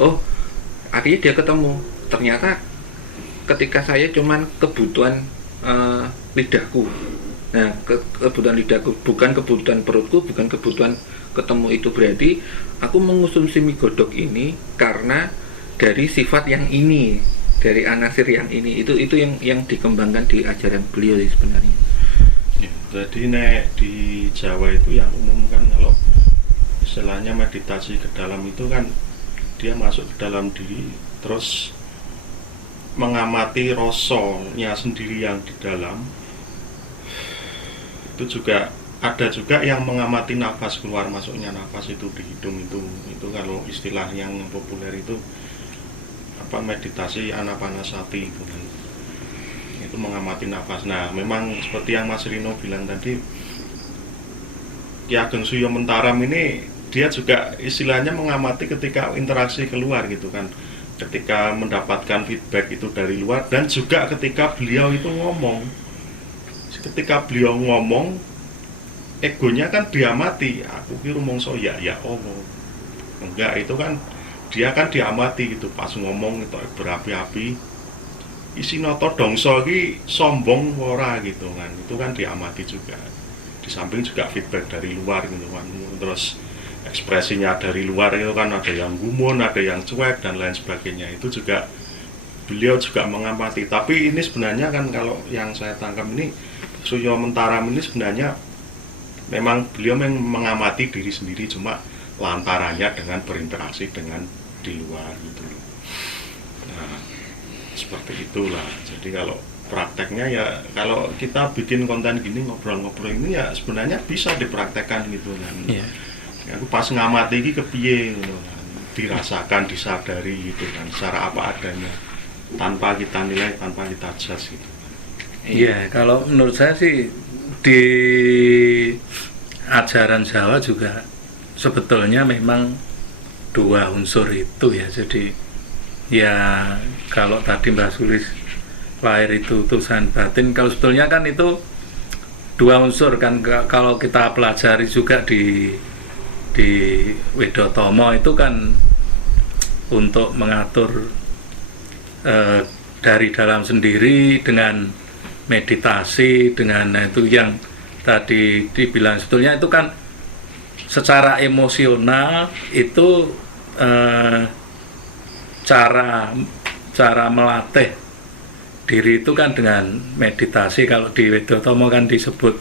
oh akhirnya dia ketemu, ternyata ketika saya cuman kebutuhan lidahku. Nah, kebutuhan lidahku, bukan kebutuhan perutku, bukan kebutuhan ketemu. Itu berarti aku mengonsumsi mie godok ini karena dari sifat yang ini, dari anasir yang ini. Itu yang dikembangkan di ajaran beliau sebenarnya. Ya, jadi di Jawa itu yang umum kan kalau istilahnya meditasi ke dalam itu kan dia masuk ke dalam diri, terus mengamati rasanya sendiri yang di dalam. Itu juga ada juga yang mengamati nafas keluar masuknya nafas itu di hidung itu kalau istilah yang populer itu apa, meditasi anapanasati itu kan. Itu mengamati nafas. Nah, memang seperti yang Mas Rino bilang tadi, Ki Ageng Suryo Mentaram ini dia juga istilahnya mengamati ketika interaksi keluar gitu kan, ketika mendapatkan feedback itu dari luar, dan juga ketika beliau itu ngomong. Ketika beliau ngomong, egonya kan diamati, aku ki rumangsa ya Allah. Enggak, itu kan dia kan diamati gitu, pas ngomong itu berapi-api. Isi noto dongso ki sombong ora gitu kan, itu kan diamati juga. Di samping juga feedback dari luar gitu kan, terus ekspresinya dari luar itu kan ada yang gumun, ada yang cuek dan lain sebagainya, itu juga beliau juga mengamati. Tapi ini sebenarnya kan kalau yang saya tangkap ini, Suryo Mentaram ini sebenarnya memang beliau mengamati diri sendiri, cuma lantarannya dengan berinteraksi dengan di luar gitu. Nah, seperti itulah. Jadi kalau prakteknya ya, kalau kita bikin konten gini, ngobrol-ngobrol ini ya sebenarnya bisa dipraktekkan gitu kan. Iya. Aku pas ngamati iki kepiye gitu kan, dirasakan, disadari gitu kan, secara apa adanya, tanpa kita nilai, tanpa kita judge gitu. Iya, kalau menurut saya sih di ajaran Jawa juga sebetulnya memang dua unsur itu ya. Jadi ya kalau tadi Mbak Sulis lahir itu utusan batin, kalau sebetulnya kan itu dua unsur kan. Kalau kita pelajari juga di Wedotomo itu kan untuk mengatur dari dalam sendiri dengan meditasi, dengan itu yang tadi dibilang, sebetulnya itu kan secara emosional itu cara melatih diri itu kan dengan meditasi. Kalau di Wedotomo kan disebut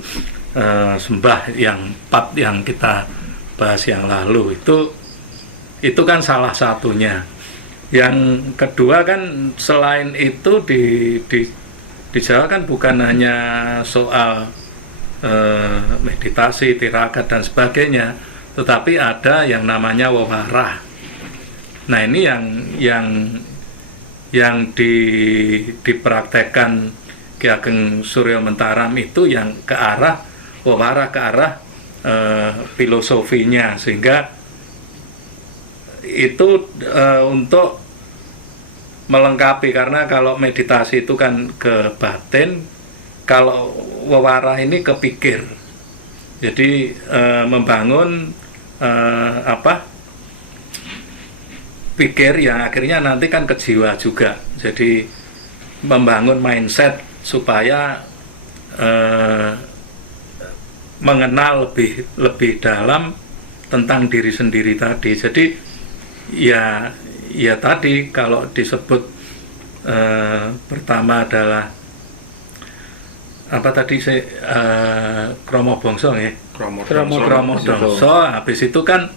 sembah yang 4 yang kita bahas yang lalu, itu kan salah satunya. Yang kedua kan selain itu di Jawa kan bukan hanya soal meditasi, tirakat dan sebagainya, tetapi ada yang namanya wewarah. Nah, ini yang dipraktekkan Ki Ageng Suryo Mentaram itu yang ke arah wewarah, ke arah filosofinya, sehingga itu untuk melengkapi. Karena kalau meditasi itu kan ke batin, kalau wewarah ini ke pikir. Jadi membangun pikir yang akhirnya nanti kan ke jiwa juga. Jadi membangun mindset supaya mengenal lebih dalam tentang diri sendiri tadi. Jadi ya tadi kalau disebut pertama adalah apa tadi kromo bongso ya, kromo dongso. Habis itu kan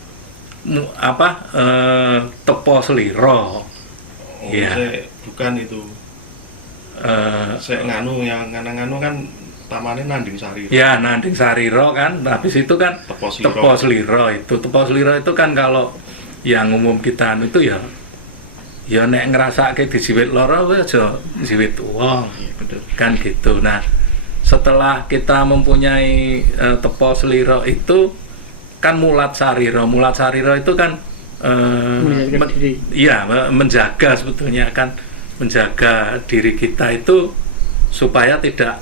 tepo seliro. Ya. Bukan itu. Saya nganu yang nganu kan tamane Nanding Sariro. Ya, Nanding Sariro kan. Habis itu kan tepo seliro itu. Tepo seliro itu kan kalau yang umum kita itu ya nek ngerasake dijiwit lara wae aja jiwit wong. Iya, betul. Kan gitu. Nah, setelah kita mempunyai tepo seliro itu kan mulat sariro. Mulat sariro itu kan menjaga sebetulnya kan, menjaga diri kita itu supaya tidak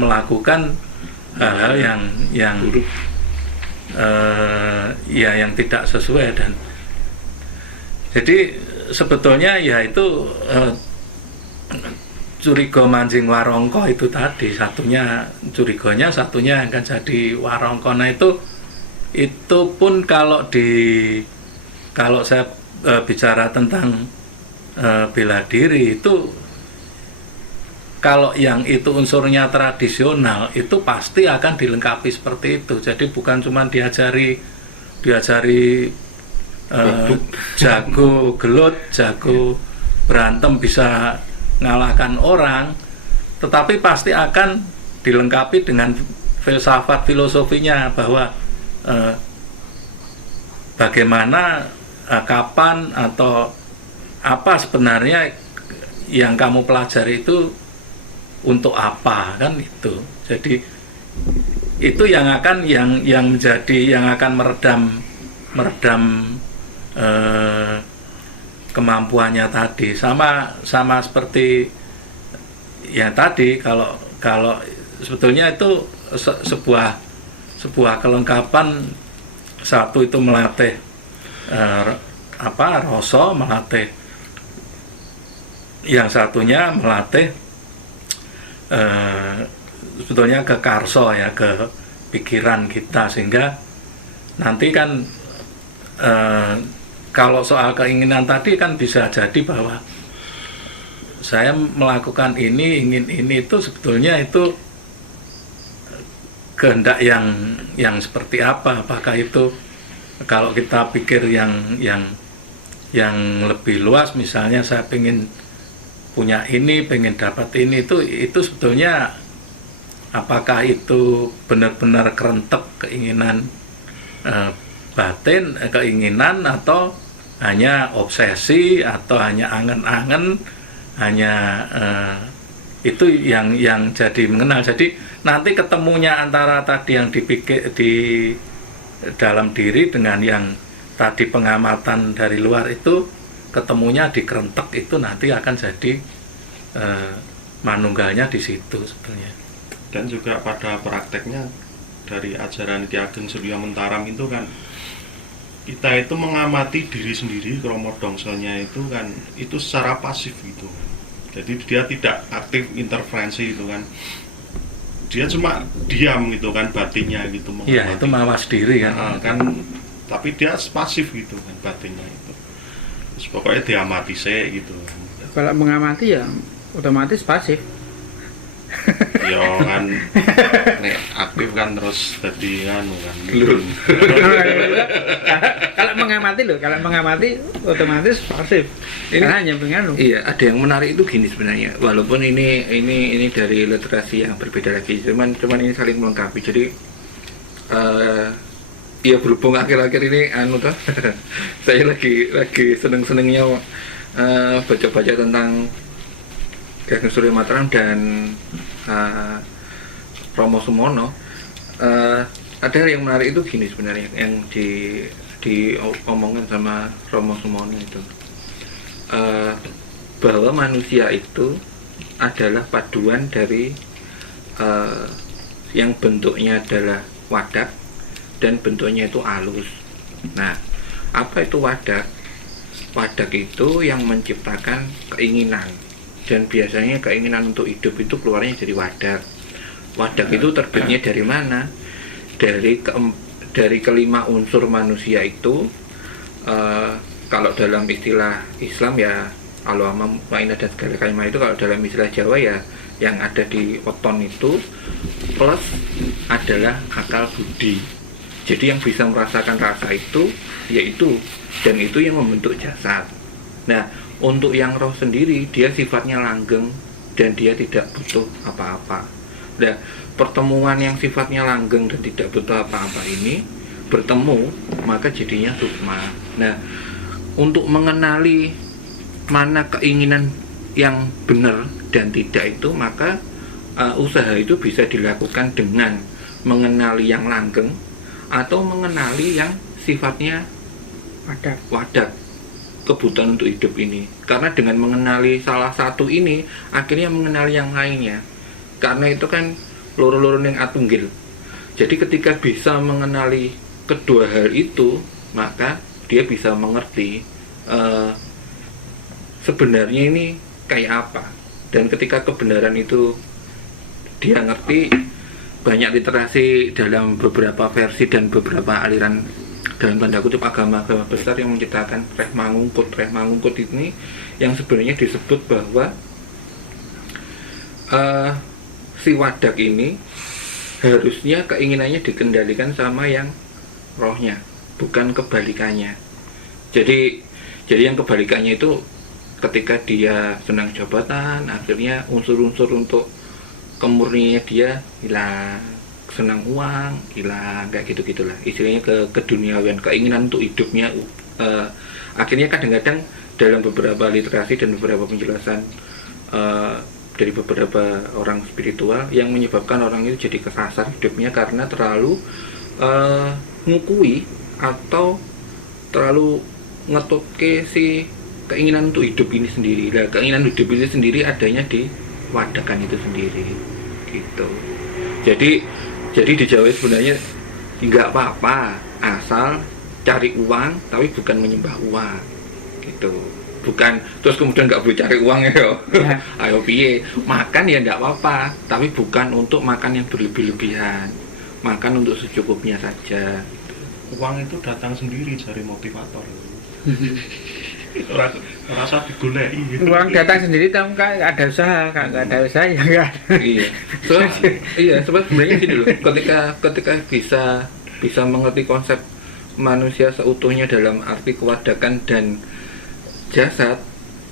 melakukan hal-hal yang yang tidak sesuai. Dan jadi sebetulnya ya itu curiga mancing warongko itu tadi, satunya curiganya, satunya akan jadi warongko. Nah itu pun kalau saya bicara tentang bela diri itu, kalau yang itu unsurnya tradisional itu pasti akan dilengkapi seperti itu. Jadi bukan cuma diajari jago gelut, jago berantem, bisa ngalahkan orang, tetapi pasti akan dilengkapi dengan filsafat filosofinya bahwa bagaimana, kapan atau apa sebenarnya yang kamu pelajari itu untuk apa, kan itu. Jadi itu yang akan yang menjadi yang akan meredam kemampuannya tadi, sama seperti yang tadi. Kalau sebetulnya itu sebuah kelengkapan. Satu itu melatih rasa, melatih, yang satunya melatih sebetulnya ke karso, ya, ke pikiran kita, sehingga nanti kan kalau soal keinginan tadi kan bisa jadi bahwa saya melakukan ini, ingin ini, itu sebetulnya itu kehendak yang seperti apa. Apakah itu, kalau kita pikir yang lebih luas, misalnya saya pengen punya ini, pengen dapat ini, itu sebetulnya apakah itu benar-benar kerentek keinginan batin, keinginan, atau hanya obsesi, atau hanya angen-angen, hanya itu yang jadi mengenal. Jadi nanti ketemunya antara tadi yang dipikir di dalam diri dengan yang tadi pengamatan dari luar, itu ketemunya di kerentek, itu nanti akan jadi manunggalnya di situ sebetulnya. Dan juga pada prakteknya dari ajaran Ki Ageng Suryo Mentaram itu kan, kita itu mengamati diri sendiri, kromo dongsonya itu kan, itu secara pasif gitu. Jadi dia tidak aktif intervensi gitu kan, dia cuma diam gitu kan, batinnya gitu mengamati. Iya, itu mawas diri kan. Kan, tapi dia pasif gitu kan, batinnya itu. Terus pokoknya diamati sih gitu. Kalau mengamati ya otomatis pasif. Yo kan, nek aktif kan terus jadi anu kan. Kalau mengamati otomatis pasif. Karena hanya menganu. Iya, ada yang menarik itu gini sebenarnya. Walaupun ini dari literasi yang berbeda lagi, cuman ini saling melengkapi. Jadi ya berhubung akhir-akhir ini saya lagi seneng-senengnya baca-baca tentang Ki Ageng Suryo Mentaram dan Romo Sumono. Ada hal yang menarik itu gini sebenarnya, yang diomongkan sama Romo Sumono itu, bahwa manusia itu adalah paduan dari yang bentuknya adalah wadak dan bentuknya itu alus. Nah, apa itu wadak? Wadak itu yang menciptakan keinginan, dan biasanya keinginan untuk hidup itu keluarnya dari wadak. Wadak itu terbitnya dari mana? Dari kelima unsur manusia itu. Kalau dalam istilah Islam ya al-amam wa inna dan segala kalimat itu, kalau dalam istilah Jawa ya yang ada di weton itu plus adalah akal budi. Jadi yang bisa merasakan rasa itu yaitu, dan itu yang membentuk jasad. Nah, untuk yang roh sendiri dia sifatnya langgeng dan dia tidak butuh apa-apa. Nah, pertemuan yang sifatnya langgeng dan tidak butuh apa-apa ini bertemu, maka jadinya sukma. Nah, untuk mengenali mana keinginan yang benar dan tidak itu, maka usaha itu bisa dilakukan dengan mengenali yang langgeng atau mengenali yang sifatnya wadak, kebutuhan untuk hidup ini. Karena dengan mengenali salah satu ini akhirnya mengenali yang lainnya, karena itu kan loro-loro ning atunggil. Jadi ketika bisa mengenali kedua hal itu, maka dia bisa mengerti sebenarnya ini kayak apa. Dan ketika kebenaran itu dia ngerti, banyak literasi dalam beberapa versi dan beberapa aliran dalam tanda kutip agama besar yang menciptakan reh mangungkut ini, yang sebenarnya disebut bahwa si wadak ini harusnya keinginannya dikendalikan sama yang rohnya, bukan kebalikannya. Jadi yang kebalikannya itu ketika dia senang jabatan, akhirnya unsur-unsur untuk kemurniannya dia hilang, senang uang hilang, kayak gitu-gitulah istilahnya, keduniawian, keinginan untuk hidupnya. Akhirnya kadang-kadang dalam beberapa literasi dan beberapa penjelasan dari beberapa orang spiritual yang menyebabkan orang itu jadi kesasar hidupnya karena terlalu ngukui atau terlalu ngetutke si keinginan untuk hidup ini sendiri. Nah, keinginan hidup ini sendiri adanya di wadakan itu sendiri gitu. Jadi di Jawa sebenarnya nggak apa-apa asal cari uang tapi bukan menyembah uang gitu. Bukan terus kemudian nggak boleh cari uang ya. Ayo piye, makan ya nggak apa-apa tapi bukan untuk makan yang berlebih-lebihan, makan untuk secukupnya saja. Uang itu datang sendiri dari motivator. Rasa digoleki. Uang datang sendiri, tapi kan ada usaha, kan nggak ada usaha ya nggak. Iya, sebenarnya gini loh. Ketika bisa mengerti konsep manusia seutuhnya dalam arti kewadakan dan jasad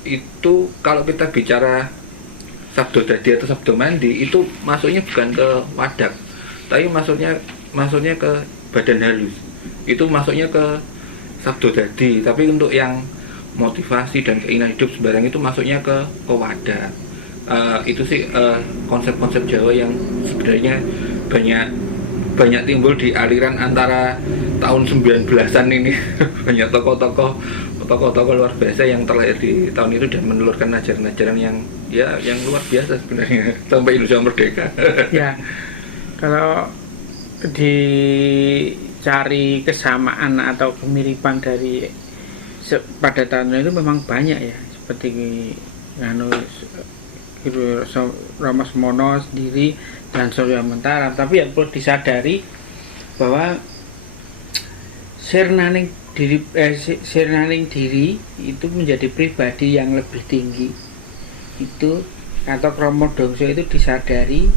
itu, kalau kita bicara sabdo dadi atau sabdo mandi itu masuknya bukan ke wadak, tapi masuknya ke badan halus. Itu masuknya ke sabdo dadi, tapi untuk yang motivasi dan keinginan hidup sembarang itu masuknya ke wadah. Itu sih konsep-konsep Jawa yang sebenarnya banyak timbul di aliran antara tahun 19-an ini. Banyak tokoh-tokoh luar biasa yang terlahir di tahun itu dan menelurkan ajaran-ajaran yang luar biasa sebenarnya sampai Indonesia merdeka. Ya, kalau dicari kesamaan atau kemiripan dari pada tahun itu memang banyak ya, seperti Rama Semono sendiri dan Surya Mentara. Tapi yang perlu disadari bahwa sirnaning diri itu menjadi pribadi yang lebih tinggi itu, atau Kromo Dongso itu disadari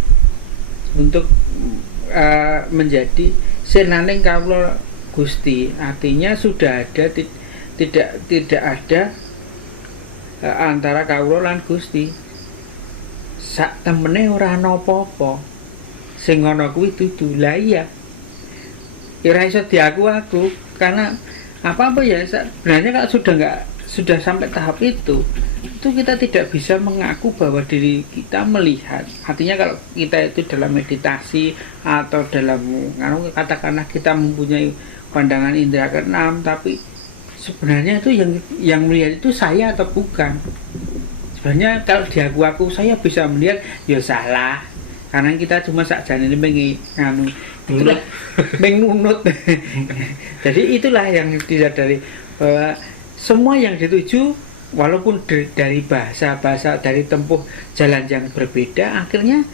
untuk menjadi sirnaning kawula Gusti. Artinya sudah ada tidak ada antara kawula lan Gusti. Sak temene ora ana apa-apa. Sing ana kuwi dudu. Lah iya. Ora iso diaku-aku karena apa ya, sebenarnya kalau sudah sampai tahap itu kita tidak bisa mengaku bahwa diri kita melihat. Artinya kalau kita itu dalam meditasi atau dalam katakanlah kita mempunyai pandangan indera keenam, tapi sebenarnya itu yang melihat itu saya atau bukan. Sebenarnya kalau diaku-aku saya bisa melihat, ya salah, karena kita cuma sakjane itulah mengunut. Jadi itulah yang disadari bahwa semua yang dituju walaupun dari bahasa dari tempuh jalan yang berbeda akhirnya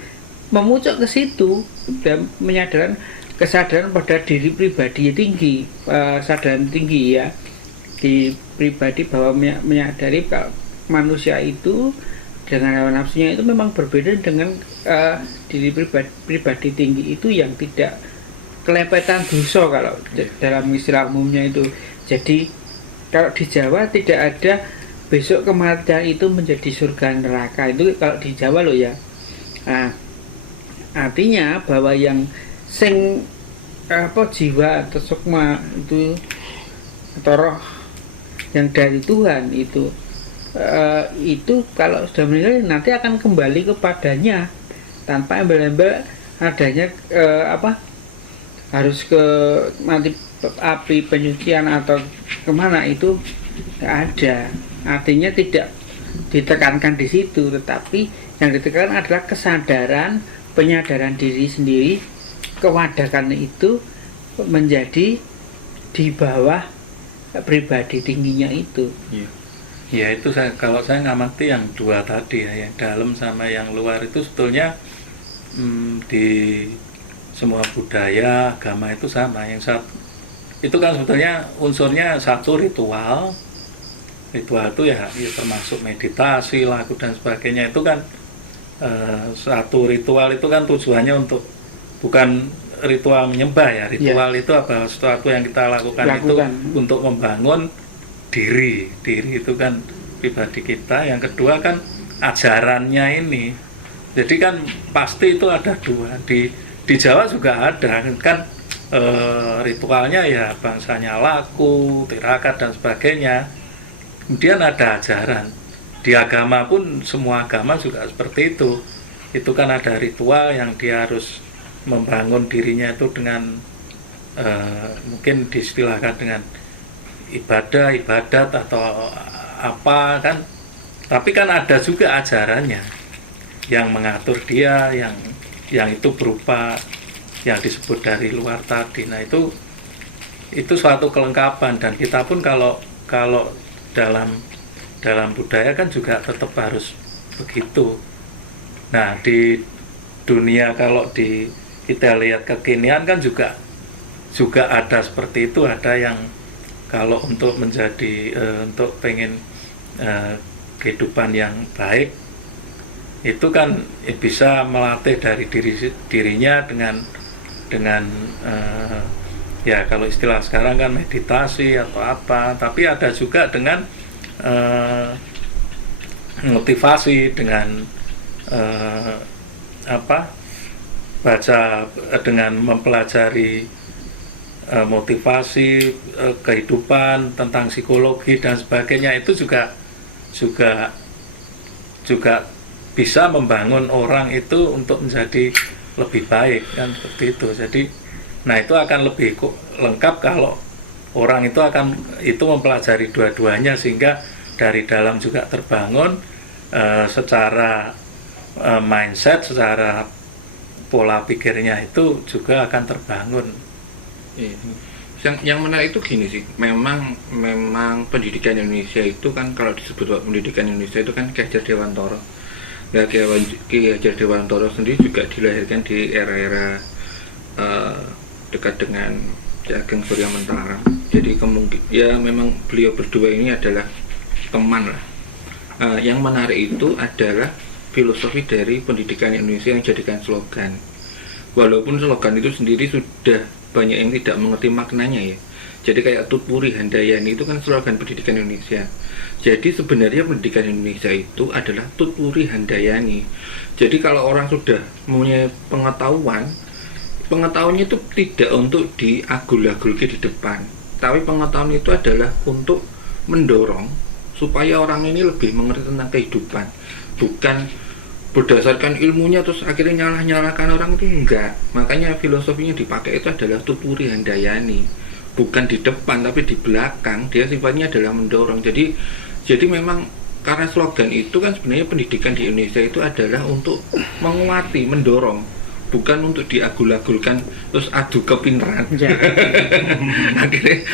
memuncak ke situ dan kesadaran pada diri pribadi tinggi, kesadaran tinggi ya di pribadi bahwa menyadari kalau manusia itu dengan hawa nafsunya itu memang berbeda dengan diri pribadi tinggi itu yang tidak kelepetan dosa kalau dalam istilah umumnya itu. Jadi kalau di Jawa tidak ada besok kematian itu menjadi surga neraka, itu kalau di Jawa loh ya. Nah, artinya bahwa yang jiwa atau sukma itu atau roh yang dari Tuhan itu kalau sudah meninggal nanti akan kembali kepadanya tanpa embel-embel adanya harus ke mati api penyucian atau kemana, itu tidak ada. Artinya tidak ditekankan di situ, tetapi yang ditekankan adalah kesadaran, penyadaran diri sendiri, kewadakan itu menjadi di bawah pribadi tingginya itu. Ya itu kalau saya ngamati yang dua tadi ya, yang dalam sama yang luar itu sebetulnya di semua budaya agama itu sama. Yang satu itu kan sebetulnya unsurnya satu ritual itu ya termasuk meditasi, lagu dan sebagainya. Itu kan satu ritual itu kan tujuannya untuk bukan ritual menyembah ya, ritual itu apa sesuatu yang kita lakukan itu untuk membangun diri itu kan pribadi kita, yang kedua kan ajarannya ini. Jadi kan pasti itu ada dua. Di Jawa juga ada kan, ritualnya ya bangsanya laku, tirakat dan sebagainya. Kemudian ada ajaran. Di agama pun semua agama juga seperti itu. Itu kan ada ritual yang dia harus membangun dirinya itu dengan mungkin diistilahkan dengan ibadat atau apa kan. Tapi kan ada juga ajarannya yang mengatur dia, yang itu berupa yang disebut dari luar tadi. Nah itu suatu kelengkapan, dan kita pun kalau dalam budaya kan juga tetap harus begitu. Nah di dunia kalau kita lihat kekinian kan juga ada seperti itu. Ada yang kalau untuk menjadi untuk pengen kehidupan yang baik itu kan bisa melatih dari dirinya dengan ya kalau istilah sekarang kan meditasi atau apa. Tapi ada juga dengan motivasi, dengan baca, dengan mempelajari motivasi kehidupan tentang psikologi dan sebagainya. Itu juga bisa membangun orang itu untuk menjadi lebih baik kan, seperti itu. Jadi nah itu akan lebih lengkap kalau orang itu mempelajari dua-duanya, sehingga dari dalam juga terbangun secara mindset, secara pola pikirnya itu juga akan terbangun. Yang menarik itu gini sih, memang pendidikan Indonesia itu kan, kalau disebut pendidikan Indonesia itu kan Ki Hajar Dewantara. Nah, Ki Hajar Dewantara sendiri juga dilahirkan di era-era dekat dengan Ki Ageng Surya Mentara. Jadi ya memang beliau berdua ini adalah teman lah. Yang menarik itu adalah filosofi dari pendidikan Indonesia yang dijadikan slogan. Walaupun slogan itu sendiri sudah banyak yang tidak mengerti maknanya ya. Jadi kayak Tutpuri Handayani itu kan slogan pendidikan Indonesia. Jadi sebenarnya pendidikan Indonesia itu adalah Tutpuri Handayani. Jadi kalau orang sudah mempunyai pengetahuannya itu tidak untuk diagul-agulkan di depan, tapi pengetahuan itu adalah untuk mendorong supaya orang ini lebih mengerti tentang kehidupan, bukan berdasarkan ilmunya terus akhirnya nyalahkan orang, itu enggak. Makanya filosofinya dipakai itu adalah Tutpuri Handayani, bukan di depan tapi di belakang. Dia sifatnya adalah mendorong. Jadi memang karena slogan itu kan sebenarnya pendidikan di Indonesia itu adalah untuk menguati, mendorong, bukan untuk diagul-agulkan terus adu kepinteran. Akhirnya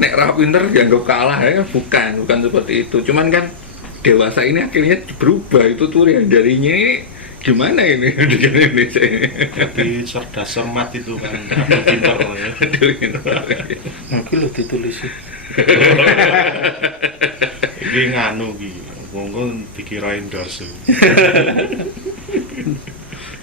nek ra pinter dianggap kalah ya, bukan seperti itu. Cuman kan dewasa ini akhirnya berubah, itu tuh ya darinya ini gimana ini pendidikan Indonesia ini. Jadi cerdas cermat itu kan, pinter ya. Mungkin lo ditulis sih. Ini nganu gitu, monggo dikirain endorse.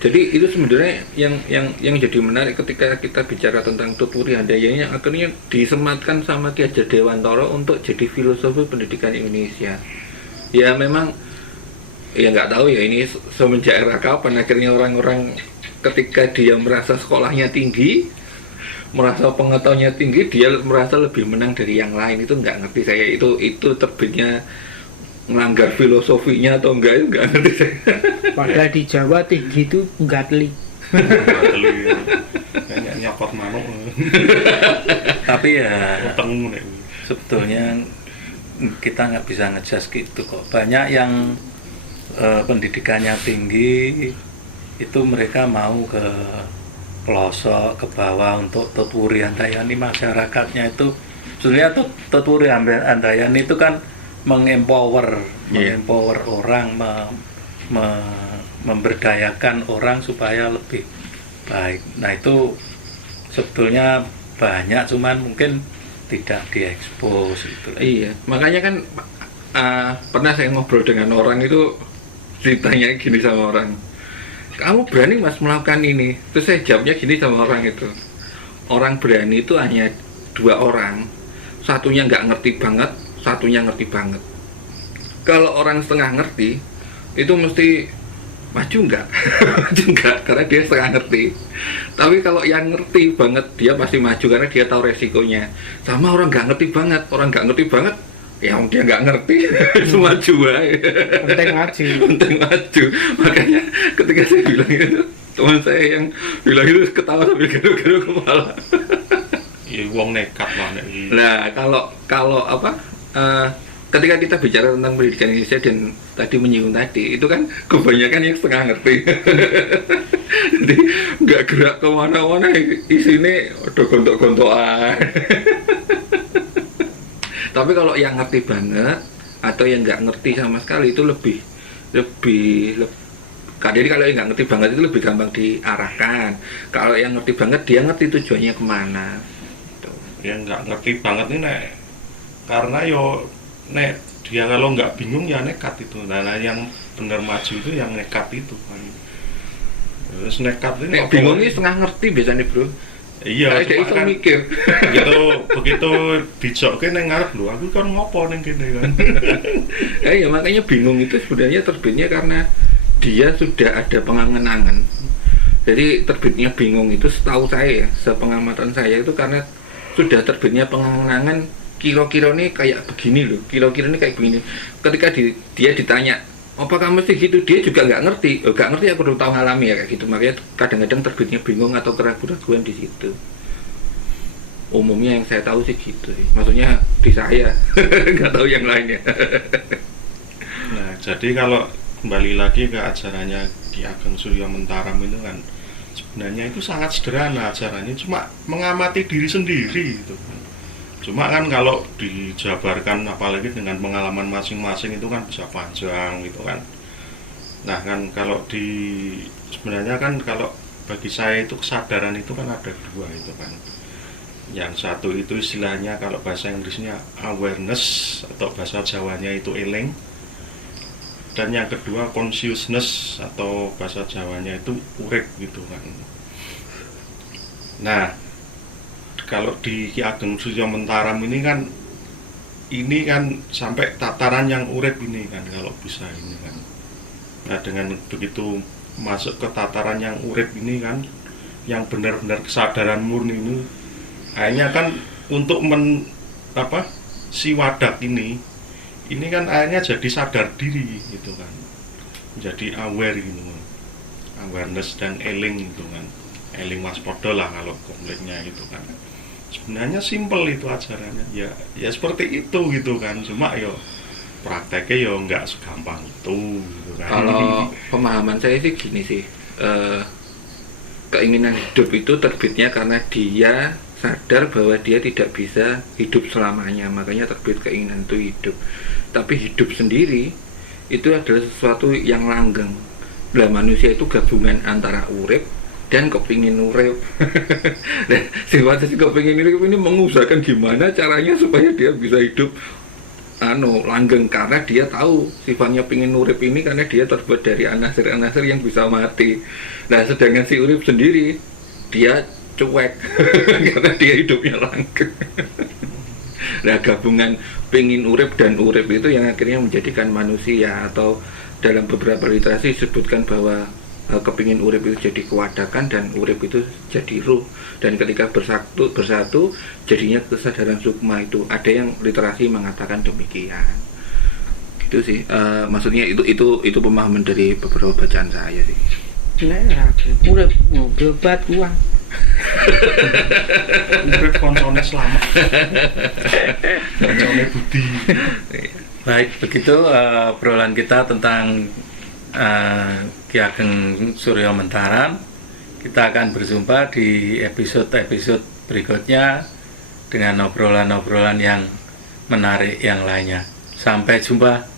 Jadi itu sebenarnya yang jadi menarik ketika kita bicara tentang Tutpuri Handayani, yang akhirnya disematkan sama Ki Hajar Dewantara untuk jadi filosofi pendidikan Indonesia. Ya memang ya nggak tahu ya ini semenjak era kapan akhirnya orang-orang ketika dia merasa sekolahnya tinggi, merasa pengetahuannya tinggi, dia merasa lebih menang dari yang lain. Itu nggak ngerti saya, itu terbitnya melanggar filosofinya atau enggak, itu nggak ngerti saya. Padahal di Jawa tinggi itu gatli. Kayak nyakot manuk. Tapi ya sebetulnya kita nggak bisa ngejudge gitu kok. Banyak yang pendidikannya tinggi itu mereka mau ke pelosok, ke bawah untuk Tutpuri Handayani. Masyarakatnya itu sebenarnya Tutpuri Handayani itu kan mengempower orang, memberdayakan orang supaya lebih baik. Nah itu sebetulnya banyak, cuman mungkin tidak diekspos gitu. Iya, makanya kan pernah saya ngobrol dengan orang itu, ceritanya gini sama orang, kamu berani mas melakukan ini? Terus saya jawabnya gini sama orang itu, orang berani itu hanya 2 orang, satunya nggak ngerti banget, satunya ngerti banget. Kalau orang setengah ngerti itu mesti maju enggak? Maju enggak, karena dia setengah ngerti. Tapi kalau yang ngerti banget, dia pasti maju karena dia tahu resikonya. Sama orang nggak ngerti banget, ya dia nggak ngerti, itu maju aja. Penting maju. Penting maju. Makanya ketika saya bilang itu, teman saya yang bilang itu ketawa sambil garuk-garuk kepala. Ya wong nekat lah nek iki. Nah, kalau apa? Ketika kita bicara tentang pendidikan Indonesia dan tadi menyinggung tadi, itu kan kebanyakan yang setengah ngerti. Jadi nggak gerak kemana-mana, isinya udah gontok-gontokan. Tapi kalau yang ngerti banget atau yang nggak ngerti sama sekali itu lebih. Jadi kalau yang nggak ngerti banget itu lebih gampang diarahkan. Kalau yang ngerti banget dia ngerti tujuannya kemana. Yang nggak ngerti banget nih nek, karena nek dia kalau nggak bingung ya nekat itu. Nah yang benar maju itu yang nekat itu kan. Terus nekat ini Nek bingung ini setengah ngerti biasanya bro. Iya, Dia cuma kan mikir. begitu dijokke ning ngarep lho, aku kan ngopo ning kene kan. Ya makanya bingung itu sebenarnya terbitnya karena dia sudah ada pengangen-angen. Jadi terbitnya bingung itu setahu saya, sepengamatan saya itu karena sudah terbitnya pengangen-angen. Kira-kira ini kayak begini loh, kira-kira ini kayak begini. Ketika dia ditanya, apakah mesti gitu? Dia juga nggak ngerti. Nggak ngerti, aku udah tahu ngalami ya kayak gitu. Makanya kadang-kadang terbitnya bingung atau keraguan-keraguan di situ. Umumnya yang saya tahu sih gitu sih. Maksudnya di saya, nggak tahu yang lainnya. Nah, jadi kalau kembali lagi ke ajarannya Ki Ageng Suryo Mentaram itu kan sebenarnya itu sangat sederhana ajarannya, cuma mengamati diri sendiri gitu. Cuma kan kalau dijabarkan apalagi dengan pengalaman masing-masing itu kan bisa panjang gitu kan. Nah kan kalau sebenarnya kan kalau bagi saya itu kesadaran itu kan ada dua itu kan. Yang satu itu istilahnya kalau bahasa Inggrisnya awareness atau bahasa Jawanya itu eling. Dan yang kedua consciousness atau bahasa Jawanya itu urip gitu kan. Nah kalau di Ki Ageng Suryo Mentaram ini kan sampai tataran yang urip ini kan kalau bisa ini kan. Nah dengan begitu masuk ke tataran yang urip ini kan, yang benar-benar kesadaran murni ini, akhirnya kan untuk si wadak ini kan akhirnya jadi sadar diri gitu kan, jadi aware gitu kan, awareness dan eling gitu kan, eling waspada lah kalau kompleknya gitu kan. Sebenarnya simpel itu ajarannya ya seperti itu gitu kan, cuma prakteknya nggak segampang itu gitu kan. Kalau pemahaman saya sih gini sih, keinginan hidup itu terbitnya karena dia sadar bahwa dia tidak bisa hidup selamanya, makanya terbit keinginan itu hidup. Tapi hidup sendiri itu adalah sesuatu yang langgeng. Lah manusia itu gabungan antara urip dan kepingin urip. Nah, sifatnya si kepingin urip ini mengusahakan gimana caranya supaya dia bisa hidup langgeng, karena dia tahu sifatnya pingin urip ini karena dia terbuat dari anasir-anasir yang bisa mati. Nah, sedangkan si urip sendiri dia cuek karena dia hidupnya langgeng. Nah, gabungan pingin urip dan urip itu yang akhirnya menjadikan manusia, atau dalam beberapa literasi disebutkan bahwa kepingin urip itu jadi kewadakan dan urip itu jadi ruh, dan ketika bersatu jadinya kesadaran sukma. Itu ada yang literasi mengatakan demikian. Gitu sih, maksudnya itu pemahaman dari beberapa bacaan saya sih. Nah, urip bebat uang. Urip koncone selamat. Koncone budi. Baik, begitu obrolan kita tentang Ki Ageng Suryo Mentaram. Kita akan berjumpa di episode-episode berikutnya dengan obrolan-obrolan yang menarik yang lainnya. Sampai jumpa.